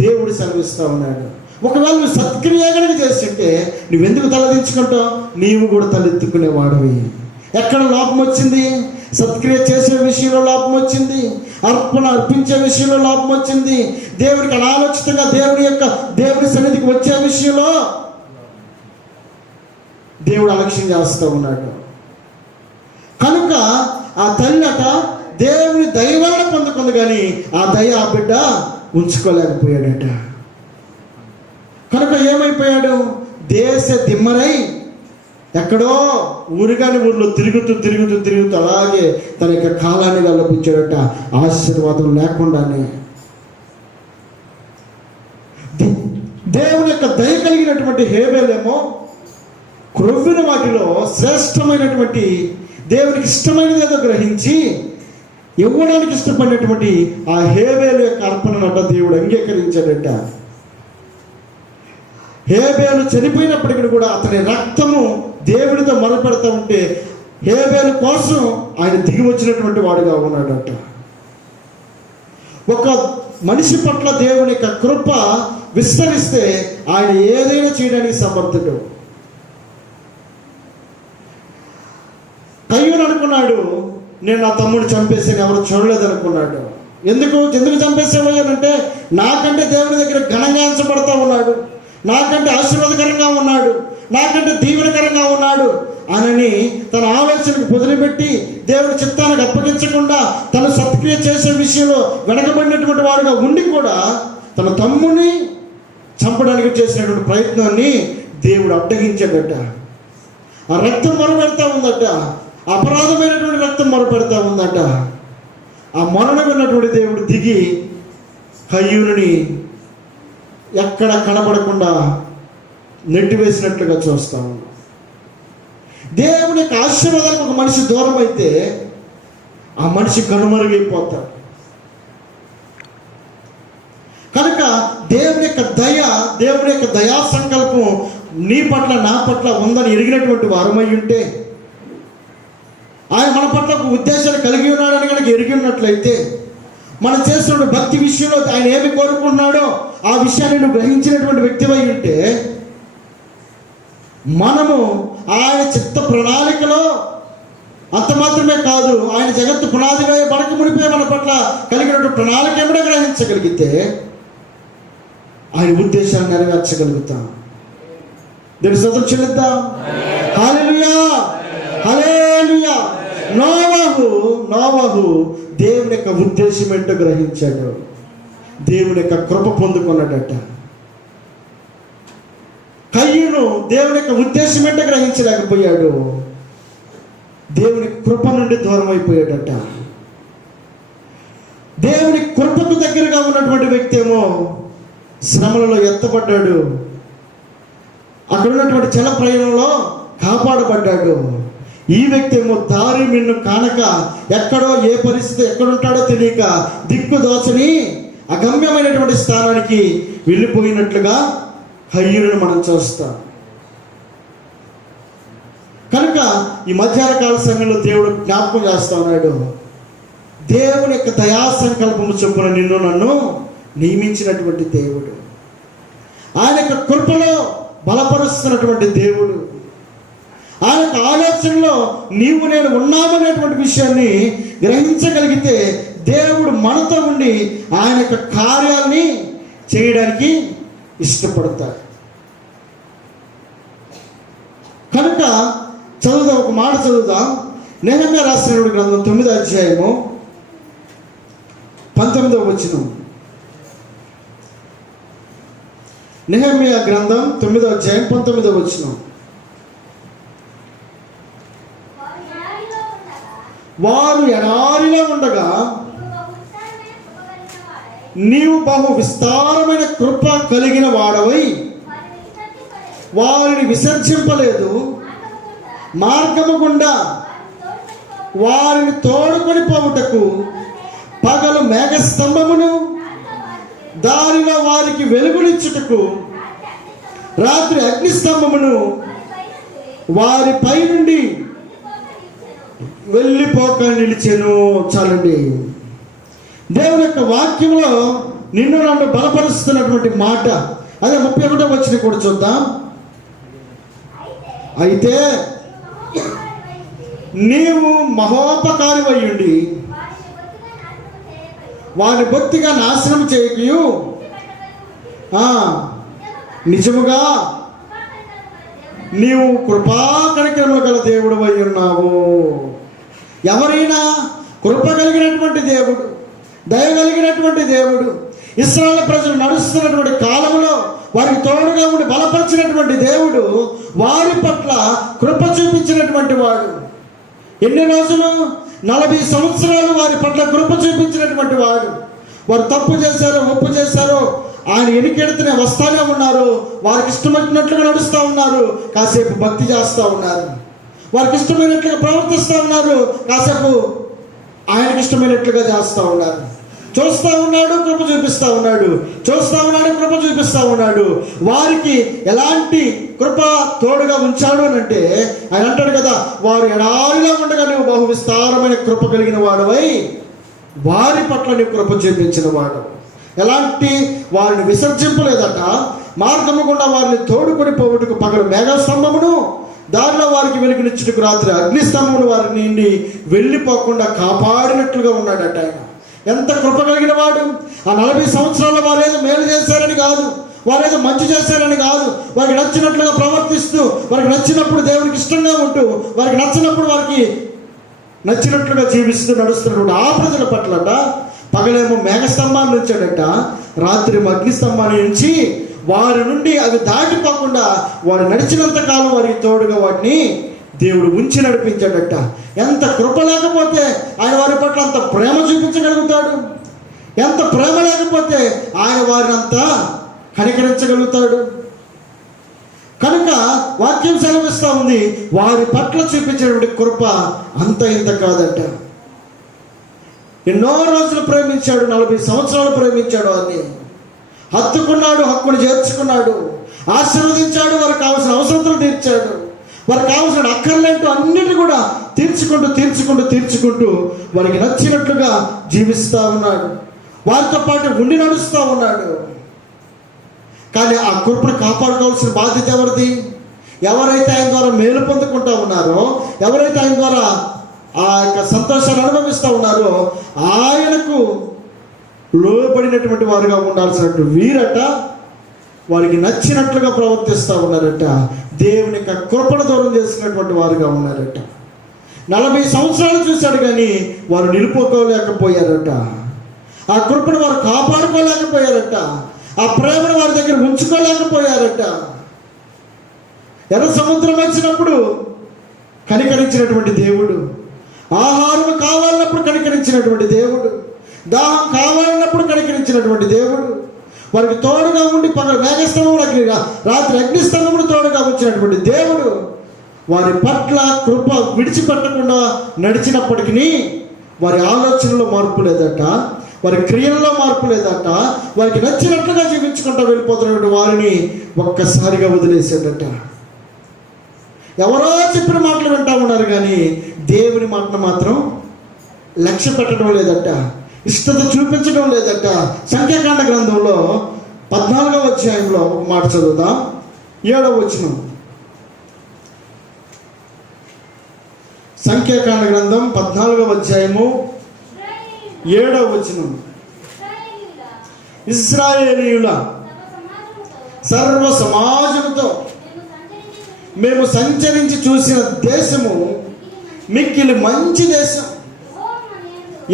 దేవుడు సెలవిస్తూ ఉన్నాడు. ఒకవేళ నువ్వు సత్క్రియ కనుక చేస్తుంటే నువ్వెందుకు తలదించుకుంటావు? నీవు కూడా తలెత్తుకునేవాడివి. ఎక్కడ లోపం వచ్చింది? సత్క్రియ చేసే విషయంలో లోపం వచ్చింది, అర్పణ అర్పించే విషయంలో లోపం వచ్చింది, దేవుడికి అనాలోచితంగా దేవుడి సన్నిధికి వచ్చే విషయంలో దేవుడు అలక్ష్యం చేస్తూ ఉన్నాడు. కనుక ఆ తల్లట దేవుని దయ వలన పొందుకుంది, కానీ ఆ దయ ఆ బిడ్డ ఉంచుకోలేకపోయాడట. కనుక ఏమైపోయాడు? దేశ దిమ్మరై ఎక్కడో ఊరిగాని ఊరిలో తిరుగుతూ అలాగే తన యొక్క కాలాన్ని గల్లపించాడట, ఆశీర్వాదం లేకుండానే. దేవుని యొక్క దయ కలిగినటువంటి హేబేలేమో క్రొవ్విన వాటిలో శ్రేష్టమైనటువంటి దేవునికి ఇష్టమైనది ఏదో గ్రహించి ఇవ్వడానికి ఇష్టపడినటువంటి ఆ హేబేలు యొక్క అర్పణనట దేవుడు అంగీకరించాడట. హేబేలు చనిపోయినప్పటికీ కూడా అతని రక్తము దేవుడితో మొరపెడతా ఉంటే హేబేలు కోసం ఆయన దిగి వచ్చినటువంటి వాడుగా ఉన్నాడట. ఒక మనిషి పట్ల దేవుని యొక్క కృప విస్తరిస్తే ఆయన ఏదైనా చేయడానికి సమర్థుడు. కయ్యూను అనుకున్నాడు, నేను నా తమ్ముడు చంపేసాను, ఎవరు చూడలేదు అనుకున్నాడు. ఎందుకు చంపేసేవయ్యానంటే, నాకంటే దేవుని దగ్గర ఘనంగా ఎంచబడతా ఉన్నాడు, నాకంటే ఆశీర్వాదకరంగా ఉన్నాడు, నాకంటే దీవెనకరంగా ఉన్నాడు అని తన ఆలోచనకు వదిలిపెట్టి దేవుని చిత్తానికి అప్పగించకుండా తను సత్క్రియ చేసే విషయంలో వెనకబడినటువంటి వాడుగా ఉండి కూడా తన తమ్ముని చంపడానికి చేసినటువంటి ప్రయత్నాన్ని దేవుడు అడ్డగించాడట. ఆ రక్తం మొరపెడతా ఉందట, అపరాధమైనటువంటి రక్తం మొరపెడతా ఉందట. ఆ మొరను విన్నటువంటి దేవుడు దిగి కయ్యూనుని ఎక్కడ కనబడకుండా నెట్టివేసినట్లుగా చూస్తా ఉన్నాం. దేవుని యొక్క ఆశీర్వాదానికి ఒక మనిషి దూరం అయితే ఆ మనిషి కనుమరుగైపోతాడు. కనుక దేవుని యొక్క దేవుని యొక్క దయా సంకల్పం నీ పట్ల నా పట్ల ఉందని ఎరిగినటువంటి వారమై ఉంటే, ఆయన మన పట్ల ఒక ఉద్దేశాన్ని కలిగి ఉన్నాడని కనుక ఎరిగి ఉన్నట్లయితే, మనం చేస్తున్న భక్తి విషయంలో ఆయన ఏమి కోరుకుంటున్నాడో ఆ విషయాన్ని నువ్వు గ్రహించినటువంటి వ్యక్తివై ఉంటే, మనము ఆయన చిత్త ప్రణాళికలో అంత మాత్రమే కాదు, ఆయన జగత్తు పునాదిగా పడక మునిపే మన పట్ల కలిగినటువంటి ప్రణాళిక ఏమిటో గ్రహించగలిగితే ఆయన ఉద్దేశాన్ని నెరవేర్చగలుగుతాం. దేవుని స్తోత్రం చెల్లిద్దాం. హల్లెలూయా, హల్లెలూయా. నోవహు దేవుని యొక్క ఉద్దేశం ఏంటో గ్రహించాడు, దేవుని యొక్క కృప పొందుకున్నాడట. కయ్యూను దేవుని యొక్క ఉద్దేశం ఏంటో గ్రహించలేకపోయాడు, దేవుని కృప నుండి దూరం అయిపోయాడట. దేవుని కృపకు దగ్గరగా ఉన్నటువంటి వ్యక్తి ఏమో శ్రమలలో ఎత్తబడ్డాడు, అక్కడ ఉన్నటువంటి జల ప్రయాణంలో కాపాడబడ్డాడు. ఈ వ్యక్తి ఏమో దారి మిన్ను కానక ఎక్కడో ఏ పరిస్థితి ఎక్కడుంటాడో తెలియక దిక్కుదోచని అగమ్యమైనటువంటి స్థానానికి వెళ్ళిపోయినట్లుగా కయ్యూనును మనం చూస్తాం. కనుక ఈ మధ్యాహ్న కాల సమయంలో దేవుడు జ్ఞాపకం చేస్తా ఉన్నాడు, దేవుని యొక్క దయా సంకల్పము చొప్పున నిన్ను నన్ను నియమించినటువంటి దేవుడు, ఆయన యొక్క కృపలో బలపరుస్తున్నటువంటి దేవుడు, ఆయన యొక్క ఆలోచనలో నీవు నేను ఉన్నామనేటువంటి విషయాన్ని గ్రహించగలిగితే దేవుడు మనతో ఉండి ఆయన యొక్క కార్యాలని చేయడానికి ఇష్టపడతాడు. కనుక చదువుదాం, ఒక మాట చదువుదాం. నెహెమ్యా రాసిన గ్రంథం 9వ అధ్యాయము 19వ వచనం. నెహెమ్యా గ్రంథం 9వ అధ్యాయం 19వ వచనం. వారు ఎడారిలో ఉండగా నీవు బహు విస్తారమైన కృప కలిగిన వాడవై వారిని విసర్జింపలేదు, మార్గము గుండా వారిని తోడుకొని పోవుటకు పగలు మేఘస్తంభమును, దారిలో వారికి వెలుగునిచ్చుటకు రాత్రి అగ్నిస్తంభమును వారిపై నుండి వెళ్ళిపోక నిలిచెను. చాలండి. దేవుని యొక్క వాక్యంలో నిన్ను నన్ను బలపరుస్తున్నటువంటి మాట అదే 31వ వచనం కూడా చూద్దాం. అయితే నీవు మహోపకారివై ఉండి వారిని బొత్తిగా నాశనం చేయకయు నిజముగా నీవు కృపా కనికరములు గల దేవుడు అయి ఉన్నావు. ఎవరైనా కృప కలిగినటువంటి దేవుడు, దయ కలిగినటువంటి దేవుడు, ఇశ్రాయేలు ప్రజలు నడుస్తున్నటువంటి కాలంలో వారికి తోడుగా ఉండి బలపరిచినటువంటి దేవుడు వారి పట్ల కృప చూపించినటువంటి వాడు. ఎన్ని రోజులు? 40 సంవత్సరాలు వారి పట్ల కృప చూపించినటువంటి వాడు. వారు తప్పు చేశారో ఒప్పు చేశారో ఆయన ఎన్నికెడుతూనే వస్తానే ఉన్నారు, వారికి ఇష్టమైనట్లుగా నడుస్తూ ఉన్నారు, కాసేపు భక్తి చేస్తూ ఉన్నారు, వారికి ఇష్టమైనట్లుగా ప్రవర్తిస్తూ ఉన్నారు, కాసేపు ఆయనకి ఇష్టమైనట్లుగా చేస్తూ ఉన్నారు. చూస్తూ ఉన్నాడు, కృప చూపిస్తూ ఉన్నాడు, చూస్తూ ఉన్నాడు, కృప చూపిస్తూ ఉన్నాడు. వారికి ఎలాంటి కృప తోడుగా ఉంచాడు అని అంటే ఆయన అంటాడు కదా, వారు ఎడారిలో ఉండగా నువ్వు బహు విస్తారమైన కృప కలిగిన వాడవై వారి పట్ల నీ కృప చూపించిన వాడు. ఎలాంటి వారిని విసర్జింపలేదట. మార్గము గుండా వారిని తోడుకొని పోవుటకు పగలు మేఘస్తంభమును, దారిలో వారికి వెలుగునిచ్చుటకు రాత్రి అగ్నిస్తంభమును వారిని నుండి వెళ్ళిపోకుండా కాపాడినట్లుగా ఉన్నాడట ఆయన. ఎంత కృప కలిగిన వాడు! ఆ 40 సంవత్సరాల్లో వారు ఏదో మేలు చేశారని కాదు, వారు ఏదో మంచి చేశారని కాదు, వారికి నచ్చినట్లుగా ప్రవర్తిస్తూ, వారికి నచ్చినప్పుడు దేవునికి ఇష్టంగా ఉంటూ, వారికి నచ్చినప్పుడు వారికి నచ్చినట్లుగా జీవిస్తూ నడుస్తున్నటువంటి ఆ ప్రజల పట్లట పగలేమో మేఘస్తంభాన్ని ఉంచాడట, రాత్రి అగ్నిస్తంభాన్ని ఉంచి వారి నుండి అవి దాటిపోకుండా వారు నడిచినంత కాలం వారికి తోడుగా వాటిని దేవుడు ఉంచి నడిపించాడట. ఎంత కృప లేకపోతే ఆయన వారి పట్ల అంత ప్రేమ చూపించగలుగుతాడు? ఎంత ప్రేమ లేకపోతే ఆయన వారిని అంత కనికరించగలుగుతాడు? కనుక వాక్యం సెలవిస్తూ ఉంది, వారి పట్ల చూపించేటువంటి కృప అంత ఇంత కాదట. ఎన్నో రోజులు ప్రేమించాడు, 40 సంవత్సరాలు ప్రేమించాడు. అని హత్తుకున్నాడు, హక్కును చేర్చుకున్నాడు, ఆశీర్వదించాడు, వారికి కావాల్సిన అవసరతలు తీర్చాడు, వారికి కావాల్సిన అక్కర్లేంటూ అన్నిటి కూడా తీర్చుకుంటూ వారికి నచ్చినట్లుగా జీవిస్తూ ఉన్నాడు. వారితో పాటు ఉండి నడుస్తూ ఉన్నాడు. కానీ ఆ కృపను కాపాడుకోవాల్సిన బాధ్యత ఎవరిది? ఎవరైతే ఆయన ద్వారా మేలు పొందుకుంటూ ఉన్నారో, ఎవరైతే ఆయన ద్వారా ఆ యొక్క సంతోషాన్ని అనుభవిస్తూ ఉన్నారో ఆయనకు లోబడినటువంటి వారుగా ఉండాల్సినట్టు వీరట వారికి నచ్చినట్లుగా ప్రవర్తిస్తూ ఉన్నారట. దేవుని యొక్క కృపను దూరం చేసుకున్నటువంటి వారుగా ఉన్నారట. 40 సంవత్సరాలు చూశాడు కానీ వారు నిలుపుకోలేకపోయారట. ఆ కృపను వారు కాపాడుకోలేకపోయారట. ఆ ప్రేమను వారి దగ్గర ఉంచుకోలేకపోయారట. ఎర్ర సముద్రం వచ్చినప్పుడు కనికరించినటువంటి దేవుడు, ఆహారం కావాలన్నప్పుడు కనికరించినటువంటి దేవుడు, దాహం కావాలన్నప్పుడు కనికరించినటువంటి దేవుడు, వారికి తోడుగా ఉండి పగలు మేఘస్తంభములకి రాత్రి అగ్నిస్తంభములు తోడుగా వచ్చినటువంటి దేవుడు వారి పట్ల కృప విడిచిపెట్టకుండా నడిచినప్పటికీ వారి ఆలోచనలో మార్పు లేదట, వారి క్రియల్లో మార్పు లేదట, వారికి నచ్చినట్లుగా జీవించుకుంటూ వెళ్ళిపోతున్నటువంటి వారిని ఒక్కసారిగా వదిలేసాడట. ఎవరో చెప్పిన మాటలు వింటా ఉన్నారు కానీ దేవుని మాటను మాత్రం లక్ష్య పెట్టడం లేదట, ఇష్టత చూపించడం లేదట. సంఖ్యాకాండ గ్రంథంలో 14వ అధ్యాయంలో ఒక మాట చదువుదాం. 7వ వచనం. సంఖ్యాకాండ గ్రంథం 14వ అధ్యాయము 7వ వచనం. ఇశ్రాయేలీయుల సర్వ సమాజంతో మేము సంచరించి చూసిన దేశము మిక్కిలి మంచి దేశం.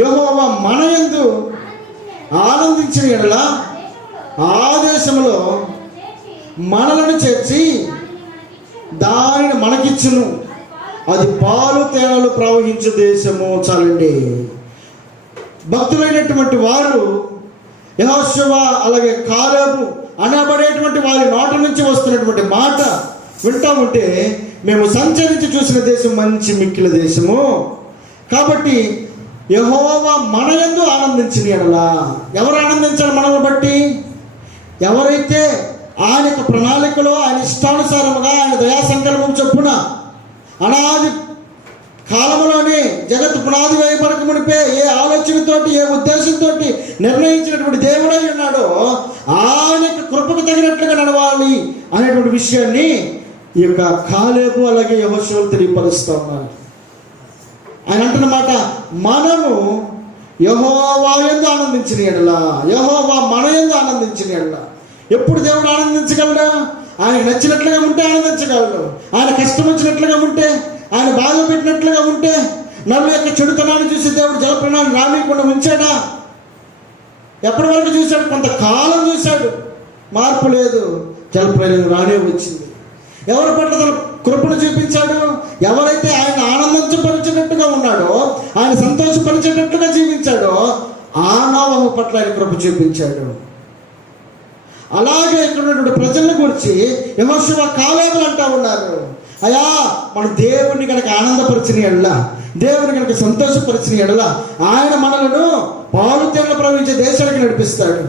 యెహోవా మన యందు ఆనందించిన యెడల ఆ దేశంలో మనలను చేర్చి దానిని మనకిచ్చును, అది పాలు తేనెలు ప్రవహించే దేశము. చాలండి. భక్తులైనటువంటి వారు యెహోషువ అలాగే కాలేబు అనబడేటువంటి వారి నోట నుంచి వస్తున్నటువంటి మాట వింటా ఉంటే మేము సంచరించి చూసిన దేశం మంచి మిక్కిల దేశము. కాబట్టి యెహోవా మన యందు ఆనందించిన యెడల, ఎవరు ఆనందించాలి మనల్ని బట్టి? ఎవరైతే ఆయన యొక్క ప్రణాళికలో ఆయన ఇష్టానుసారముగా ఆయన దయా సంకల్పం చొప్పున అనాది కాలంలోనే జగత్తు పునాది వేయబడక మునిపే ఏ ఆలోచనతోటి ఏ ఉద్దేశంతో నిర్ణయించినటువంటి దేవుడై ఉన్నాడో ఆయన యొక్క కృపకు తగినట్లుగా నడవాలి అనేటువంటి విషయాన్ని ఈ యొక్క కాలేబు అలాగే యెహోషువ తెలియపరుస్తూ ఉన్నారు. ఆయన అంటున్నమాట, మనము యెహోవా యందు ఆనందించిన యెడల, యెహోవా మన యందు ఆనందించిన యెడల. ఎప్పుడు దేవుడు ఆనందించగలడు? ఆయనకు నచ్చినట్లుగా ఉంటే ఆనందించగలడు. ఆయన కష్టం వచ్చినట్లుగా ఉంటే, ఆయన బాధ పెట్టినట్లుగా ఉంటే, నన్ను యొక్క చెడుతనాన్ని చూసి దేవుడు జలప్రయాణాన్ని రానియకుండా ఉంచాడా? ఎప్పటి వరకు చూశాడు? కొంతకాలం చూశాడు, మార్పు లేదు, జలప్రయాణం రానే వచ్చింది. ఎవరి పట్ల తన కృపను చూపించాడు? ఎవరైతే ఆయన ఆనందించపరిచేటట్టుగా ఉన్నాడో, ఆయన సంతోషపరిచేటట్టుగా జీవించాడో ఆ నోవహు పట్ల ఆయన కృప చూపించాడు. అలాగే ఇక్కడ ఉన్నటువంటి ప్రజల గురించి యెహోషువ కాలేబులు అంటా ఉన్నారు, అయ్యా మన దేవుడిని కనుక ఆనందపరిచిన యెడల, దేవుని కనుక సంతోషపరిచిన యెడల ఆయన మనలను పాలు తేనెలు ప్రవహించే దేశానికి నడిపిస్తాడు.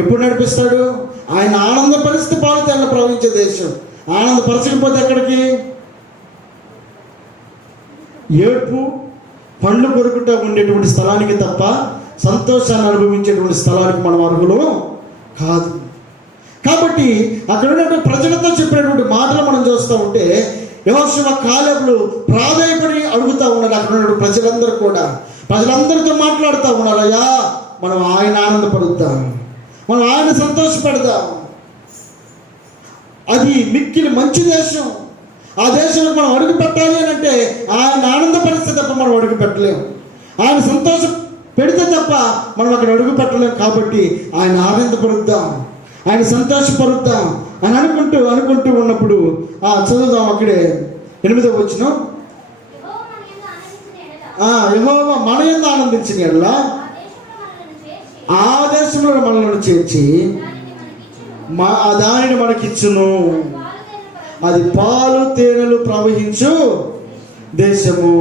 ఎప్పుడు నడిపిస్తాడు? ఆయన ఆనందపరిస్తే పాలు తేనెలు ప్రవహించే దేశం. ఆనందపరచకపోతే ఎక్కడికి? ఏడ్పు, పండ్లు కొరుకుట ఉండేటువంటి స్థలానికి తప్ప సంతోషాన్ని అనుభవించేటువంటి స్థలానికి మనం అర్హులు కాదు. కాబట్టి అక్కడ ఉన్నటువంటి ప్రజలతో చెప్పినటువంటి మాటలు మనం చూస్తూ ఉంటే యెహోషువ కాలేబులు ప్రాధేయపడి అడుగుతూ ఉన్నారు. అక్కడ ఉన్నటువంటి ప్రజలందరితో మాట్లాడుతూ ఉన్నారు, అయ్యా మనం ఆయన ఆనందపడుద్దాం, మనం ఆయన సంతోషపడదాం. అది మిక్కిలి మంచి దేశం. ఆ దేశంలో మనం అడుగు పెట్టాలి అని అంటే ఆయన ఆనందపరిస్తే తప్ప మనం అడుగు పెట్టలేము. ఆయన సంతోషం పెడితే తప్ప మనం అక్కడ అడుగు పెట్టలేము. కాబట్టి ఆయన ఆనందపరుద్దాం, ఆయన సంతోషపరుద్దాం అని అనుకుంటూ ఉన్నప్పుడు చదువుదాం. అక్కడే 8వ వచనం, యెహోవా మన యందు ఆనందించిన యెడల ఆ దేశంలో మనలను చేర్చి దానిని మనకిచ్చును, అది పాలు తేనెలు ప్రవహించు దేశము.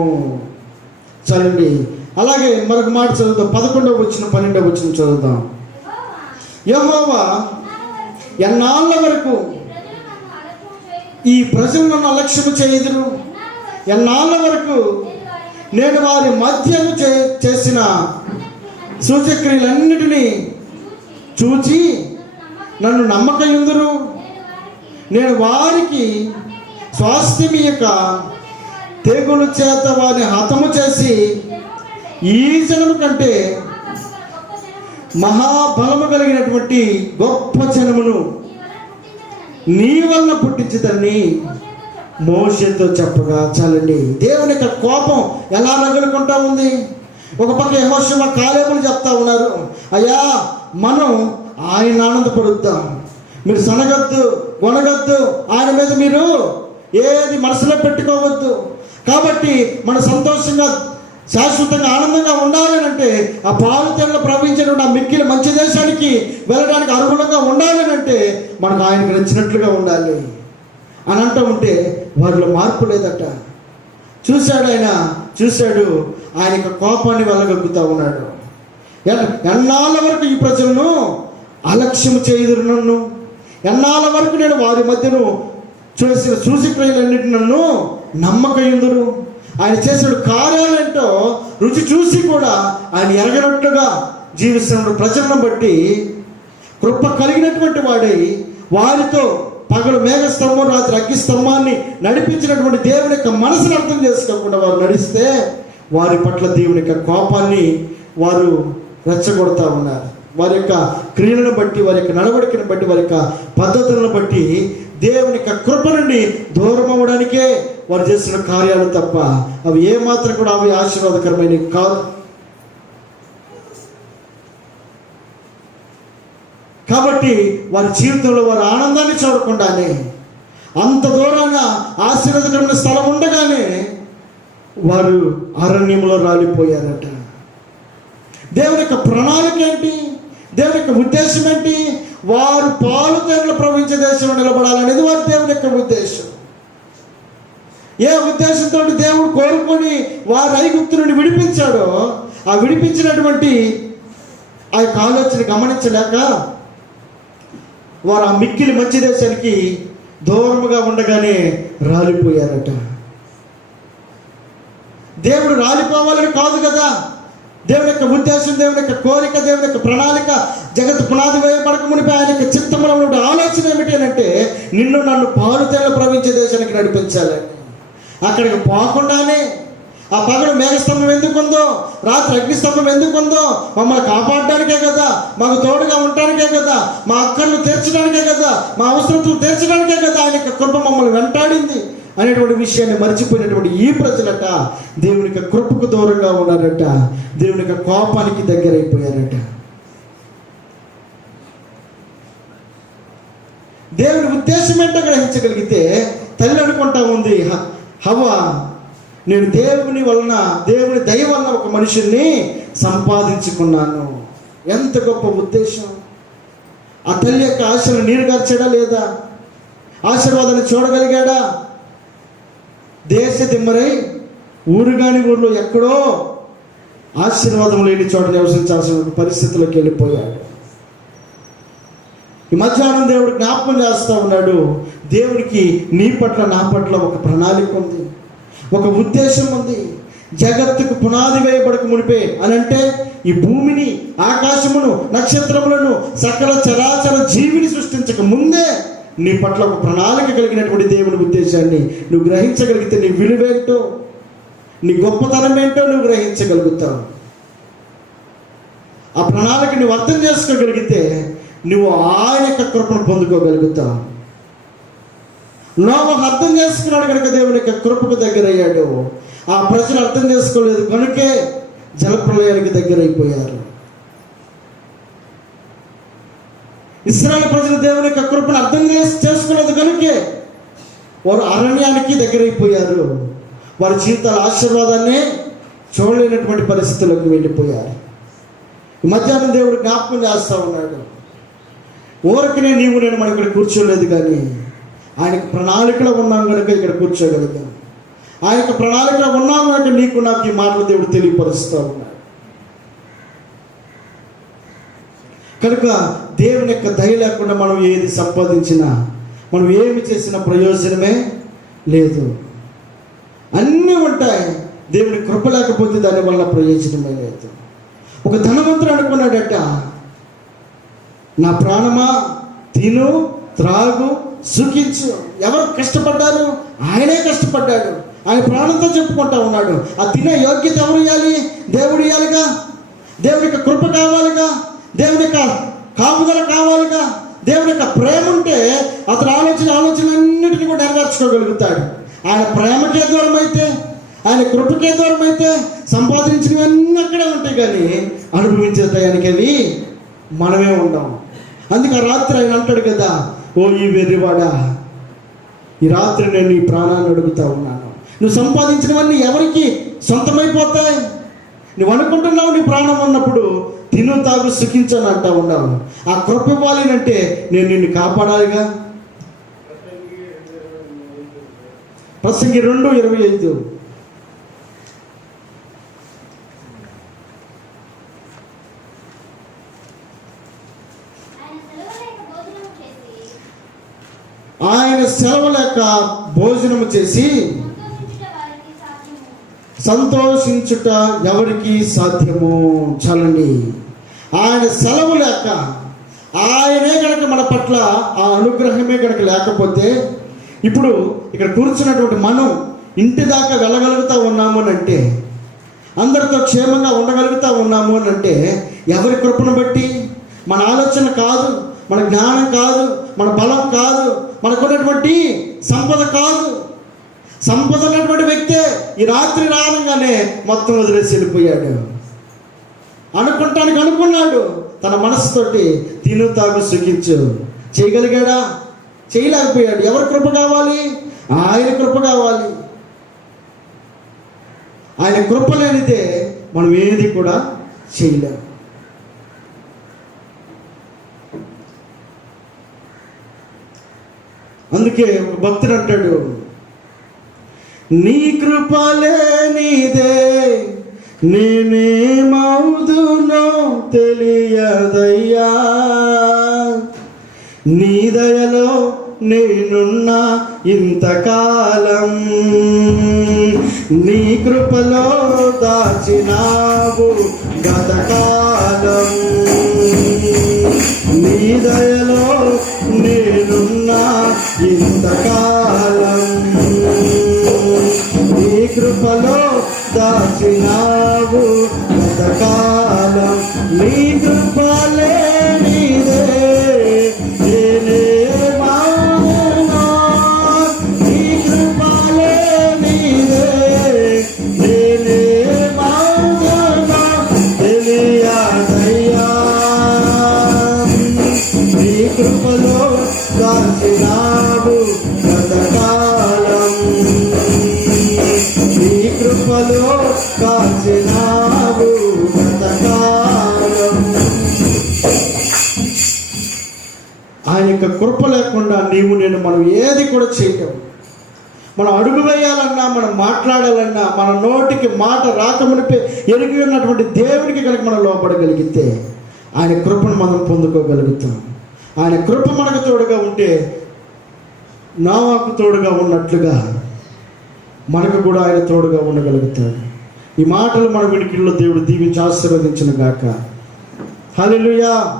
చలండి. అలాగే మరొక మాట చదువుతాం. 11వ వచనం 12వ వచనం చదువుతాం. యెహోవా ఎన్నాళ్ళ వరకు ఈ ప్రజలు నన్ను అలక్ష్యము చేయుదురు, ఎన్నాళ్ళ వరకు నేను వారి మధ్యను చేసిన సూచక్రియలన్నిటినీ చూచి నన్ను నమ్మకయుందురు, నేను వారికి స్వాస్థ్యమియక తెగులు చేత వారిని హతము చేసి ఈ జనము కంటే మహాబలము కలిగినటువంటి గొప్ప జనమును నీ వలన పుట్టించుదని మోషేతో చెప్పగా. చాలండి. దేవుని యొక్క కోపం ఎలా రగులుకుంటా ఉంది. ఒక పక్క యెహోషువ కాలేబులు చెప్తా ఉన్నారు, అయ్యా మనం ఆయన ఆనందపడుద్దాం, మీరు సనగద్దు గొనగద్దు, ఆయన మీద మీరు ఏది మనసులో పెట్టుకోవద్దు. కాబట్టి మన సంతోషంగా శాశ్వతంగా ఆనందంగా ఉండాలని అంటే ఆ పాలు తేనెలు ప్రవహించినటువంటి ఆ మిక్కిలి మంచి దేశానికి వెళ్ళడానికి అనుగుణంగా ఉండాలని అంటే మనకు ఆయనకు నచ్చినట్లుగా ఉండాలి అని అంటూ ఉంటే వారిలో మార్పు లేదట. చూశాడు ఆయన యొక్క కోపాన్ని వెళ్ళగలుగుతూ ఉన్నాడు. ఎన్నాళ్ళ వరకు ఈ ప్రజలను అలక్ష్యము చేయుదురు నన్ను, ఎన్నాళ్ళ వరకు నేను వారి మధ్యను చేసిన సూచక్రియలన్నిటి నన్ను నమ్మకయుందురు. ఆయన చేసిన కార్యాలేంటో రుచి చూసి కూడా ఆయన ఎరగనట్లుగా జీవిస్తున్న ప్రజలను బట్టి కృప కలిగినటువంటి వాడై వారితో పగలు మేఘస్తంభం రాత్రి అగ్నిస్తంభాన్ని నడిపించినటువంటి దేవుని యొక్క మనసును అర్థం చేసుకోకుండా వారు నడిస్తే వారి పట్ల దేవుని యొక్క కోపాన్ని వారు రెచ్చగొడతా ఉన్నారు. వారి యొక్క క్రియలను బట్టి, వారి యొక్క నడవడికను బట్టి, వారి యొక్క పద్ధతులను బట్టి దేవుని యొక్క కృప నుండి దూరం అవ్వడానికే వారు చేసిన కార్యాలు తప్ప అవి ఏమాత్రం కూడా అవి ఆశీర్వాదకరమైనవి కాదు. కాబట్టి వారి జీవితంలో వారి ఆనందాన్ని చూడకుండానే అంత దూరంగా ఆశీర్వాదకరమైన స్థలం ఉండగానే వారు అరణ్యంలో రాలిపోయారట. దేవుని యొక్క ప్రణాళిక ఏంటి? దేవుని యొక్క ఉద్దేశం ఏంటి? వారు పాలు తేనెలు ప్రవహించే దేశంలో నిలబడాలనేది వారి దేవుని యొక్క ఉద్దేశం. ఏ ఉద్దేశంతో దేవుడు కోరుకొని వారు ఐగుప్తు నుండి విడిపించాడో ఆ విడిపించినటువంటి ఆ యొక్క ఆలోచన గమనించలేక వారు ఆ మిక్కిలి మంచి దేశానికి దూరముగా ఉండగానే రాలిపోయారట. దేవుడు రాలిపోవాలని కాదు కదా దేవుని యొక్క ఉద్దేశం, దేవుని యొక్క కోరిక, దేవుని యొక్క ప్రణాళిక. జగత్తు పునాది వేయబడక మునిపై ఆయన యొక్క చిత్తములో ఉన్న ఆలోచన ఏమిటి అంటే నిన్ను నన్ను పాలు తేనెలు ప్రవహించే దేశానికి నడిపించాలి. అక్కడికి పోకుండానే ఆ పగలు మేఘస్తంభం ఎందుకుందో, రాత్రి అగ్నిస్తంభం ఎందుకుందో, మమ్మల్ని కాపాడడానికే కదా, మాకు తోడుగా ఉండటానికే కదా, మా అక్కర్లు తీర్చడానికే కదా, మా అవసరతలు తీర్చడానికే కదా ఆయన యొక్క కృప మమ్మల్ని వెంటాడింది అనేటువంటి విషయాన్ని మర్చిపోయినటువంటి ఈ ప్రజలట దేవుని యొక్క కృపకు దూరంగా ఉన్నారట, దేవుని యొక్క కోపానికి దగ్గరైపోయారట. దేవుని ఉద్దేశం ఏంటో గ్రహించగలిగితే తల్లి అనుకుంటా ఉంది హవ్వ, నేను దేవుని దయ వలన ఒక మనుషుల్ని సంపాదించుకున్నాను. ఎంత గొప్ప ఉద్దేశం! ఆ తల్లి యొక్క ఆశను నీరుగార్చాడా లేదా? ఆశీర్వాదాన్ని చూడగలిగాడా? దేశ దిమ్మరై ఊరుగాని ఊర్లో ఎక్కడో ఆశీర్వాదం లేని చోట నివసించాల్సిన పరిస్థితిలోకి వెళ్ళిపోయాడు. ఈ మధ్యాహ్నం దేవుడు జ్ఞాపకం చేస్తూ ఉన్నాడు, దేవుడికి నీ పట్ల నా పట్ల ఒక ప్రణాళిక ఉంది, ఒక ఉద్దేశం ఉంది. జగత్తుకు పునాది వేయబడక మునిపే అని అంటే ఈ భూమిని, ఆకాశమును, నక్షత్రములను, సకల చరాచర జీవిని సృష్టించక ముందే నీ పట్ల ఒక ప్రణాళిక కలిగినటువంటి దేవుని ఉద్దేశాన్ని నువ్వు గ్రహించగలిగితే నీ విలువేంటో, నీ గొప్పతనం ఏంటో నువ్వు గ్రహించగలుగుతావు. ఆ ప్రణాళిక నువ్వు అర్థం చేసుకోగలిగితే నువ్వు ఆయన యొక్క కృపను పొందుకోగలుగుతావు. నోవహు అర్థం చేసుకున్నాడు కనుక దేవుని యొక్క కృపకు దగ్గరయ్యాడు. ఆ ప్రజలు అర్థం చేసుకోలేదు కనుకే జలప్రలయానికి దగ్గరైపోయారు. ఇశ్రాయేలు ప్రజలు దేవుని యొక్క కృపను అర్థం చేసుకోలేదు కనుకే వారు అరణ్యానికి దగ్గరైపోయారు. వారి జీవితాల ఆశీర్వాదాన్ని చూడలేనటువంటి పరిస్థితుల్లోకి వెళ్ళిపోయారు. ఈ మధ్యాహ్నం దేవుడు జ్ఞాపకం చేస్తూ ఉన్నాడు. ఊరికనే నీవు నేను మనం ఇక్కడ కూర్చోలేదు, కానీ ఆయనకు ప్రణాళికలో ఉన్నాం కనుక ఇక్కడ కూర్చోగలిగాం. ఆయనకు ప్రణాళికలో ఉన్నాం కనుక నీకు నాకు ఈ మాటలు దేవుడు తెలియపరుస్తూ ఉన్నాడు. కనుక దేవుని యొక్క దయ లేకుండా మనం ఏది సంపాదించినా, మనం ఏమి చేసిన ప్రయోజనమే లేదు. అన్నీ ఉంటాయి, దేవుని కృప లేకపోతే దానివల్ల ప్రయోజనమే లేదు. ఒక ధనవంతుడు అనుకున్నాడట, నా ప్రాణమా తిను, త్రాగు, సుఖించు. ఎవరు కష్టపడ్డారు? ఆయనే కష్టపడ్డాడు. ఆయన ప్రాణంతో చెప్పుకుంటా ఉన్నాడు. ఆ తినే యోగ్యత ఎవరు ఇవ్వాలి? దేవుడు ఇవ్వాలిగా. దేవుని యొక్క కృప కావాలిగా. దేవుని యొక్క కాపుదల కావాలిగా. దేవుని యొక్క ప్రేమ ఉంటే అతను ఆలోచనలన్నింటినీ కూడా నెరవేర్చుకోగలుగుతాడు. ఆయన ప్రేమకే దూరం అయితే, ఆయన కృపకే దూరం అయితే సంపాదించినవన్నీ అక్కడే ఉంటాయి, కానీ అనుభవించే టయానికి అవి మనమే ఉండం. అందుకే ఆ రాత్రి ఆయన అంటాడు కదా, ఓ ఈ వెర్రివాడా, ఈ రాత్రి నేను నీ ప్రాణాన్ని అడుగుతా ఉన్నాను. నువ్వు సంపాదించినవన్నీ ఎవరికి సొంతమైపోతాయి? నువ్వు అనుకుంటున్నావు నీ ప్రాణం ఉన్నప్పుడు తిను, తాగు, సుఖించని అంటా ఉన్నావు. ఆ కృప ఇవ్వాలి అంటే నేను నిన్ను కాపాడాలిగా. ప్రసంగి 2:25. ఆయన సెలవు లేక భోజనము చేసి సంతోషించుట ఎవరికి సాధ్యము? చాలండి. ఆయన సెలవు లేక, ఆయనే కనుక మన పట్ల ఆ అనుగ్రహమే కనుక లేకపోతే, ఇప్పుడు ఇక్కడ కూర్చున్నటువంటి మనం ఇంటి దాకా వెళ్ళగలుగుతూ ఉన్నాము అని అంటే, అందరితో క్షేమంగా ఉండగలుగుతూ ఉన్నాము అని అంటే ఎవరి కృపను బట్టి? మన ఆలోచన కాదు, మన జ్ఞానం కాదు, మన బలం కాదు, మనకున్నటువంటి సంపద కాదు. సంపద ఉన్నటువంటి వ్యక్తే ఈ రాత్రి రాగానే మొత్తం వదిలేసి వెళ్ళిపోయాడు. అనుకుంటానికి అనుకున్నాడు తన మనసుతోటి, తిను, తాగు, సుఖించు. చేయగలిగాడా? చేయలేకపోయాడు. ఎవరి కృప కావాలి? ఆయన కృప కావాలి. ఆయన కృప లేనిదే మనం ఏది కూడా చేయలేము. అందుకే ఒక భక్తుడు అంటాడు, నీ కృప లేనిదే నేనేమవుదునో తెలియదయ్యా, నీ దయలో నేనున్నా ఇంతకాలం, నీ కృపలో దాచినావు గతకాలం, నీ దయలో నేనున్నా ఇంతకాలం, నీ కృపలో దాచినావు గతకాలం, నీ కృప లేనిదే నేనేమవుదునో, నీ కృప లేనిదే నేనేమవుదునో తెలియదయ్యా, నీ కృపలో దాచినావు గతకాలం, నీ కృపలో దాచినావు గతకాలం. ఆయన యొక్క కృప లేకుండా నీవు నేను మనం ఏది కూడా చేయలేము. మనం అడుగు వేయాలన్నా, మనం మాట్లాడాలన్నా, మన నోటికి మాట రాకమునిపే ఎరిగి ఉన్నటువంటి దేవునికి కనుక మనం లోపడగలిగితే ఆయన కృపను మనం పొందుకోగలుగుతాం. ఆయన కృప మనకు తోడుగా ఉంటే నోవాకు తోడుగా ఉన్నట్లుగా మనకు కూడా ఆయన తోడుగా ఉండగలుగుతాడు. ఈ మాటలు మన వినికిడిలో దేవుడు దీవించి ఆశీర్వదించును గాక. హల్లెలూయా,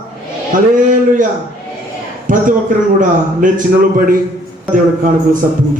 హల్లెలూయా. ప్రతి ఒక్కరు కూడా లేచి నిలబడి దేవుడి కానుకలు సమర్పించారు.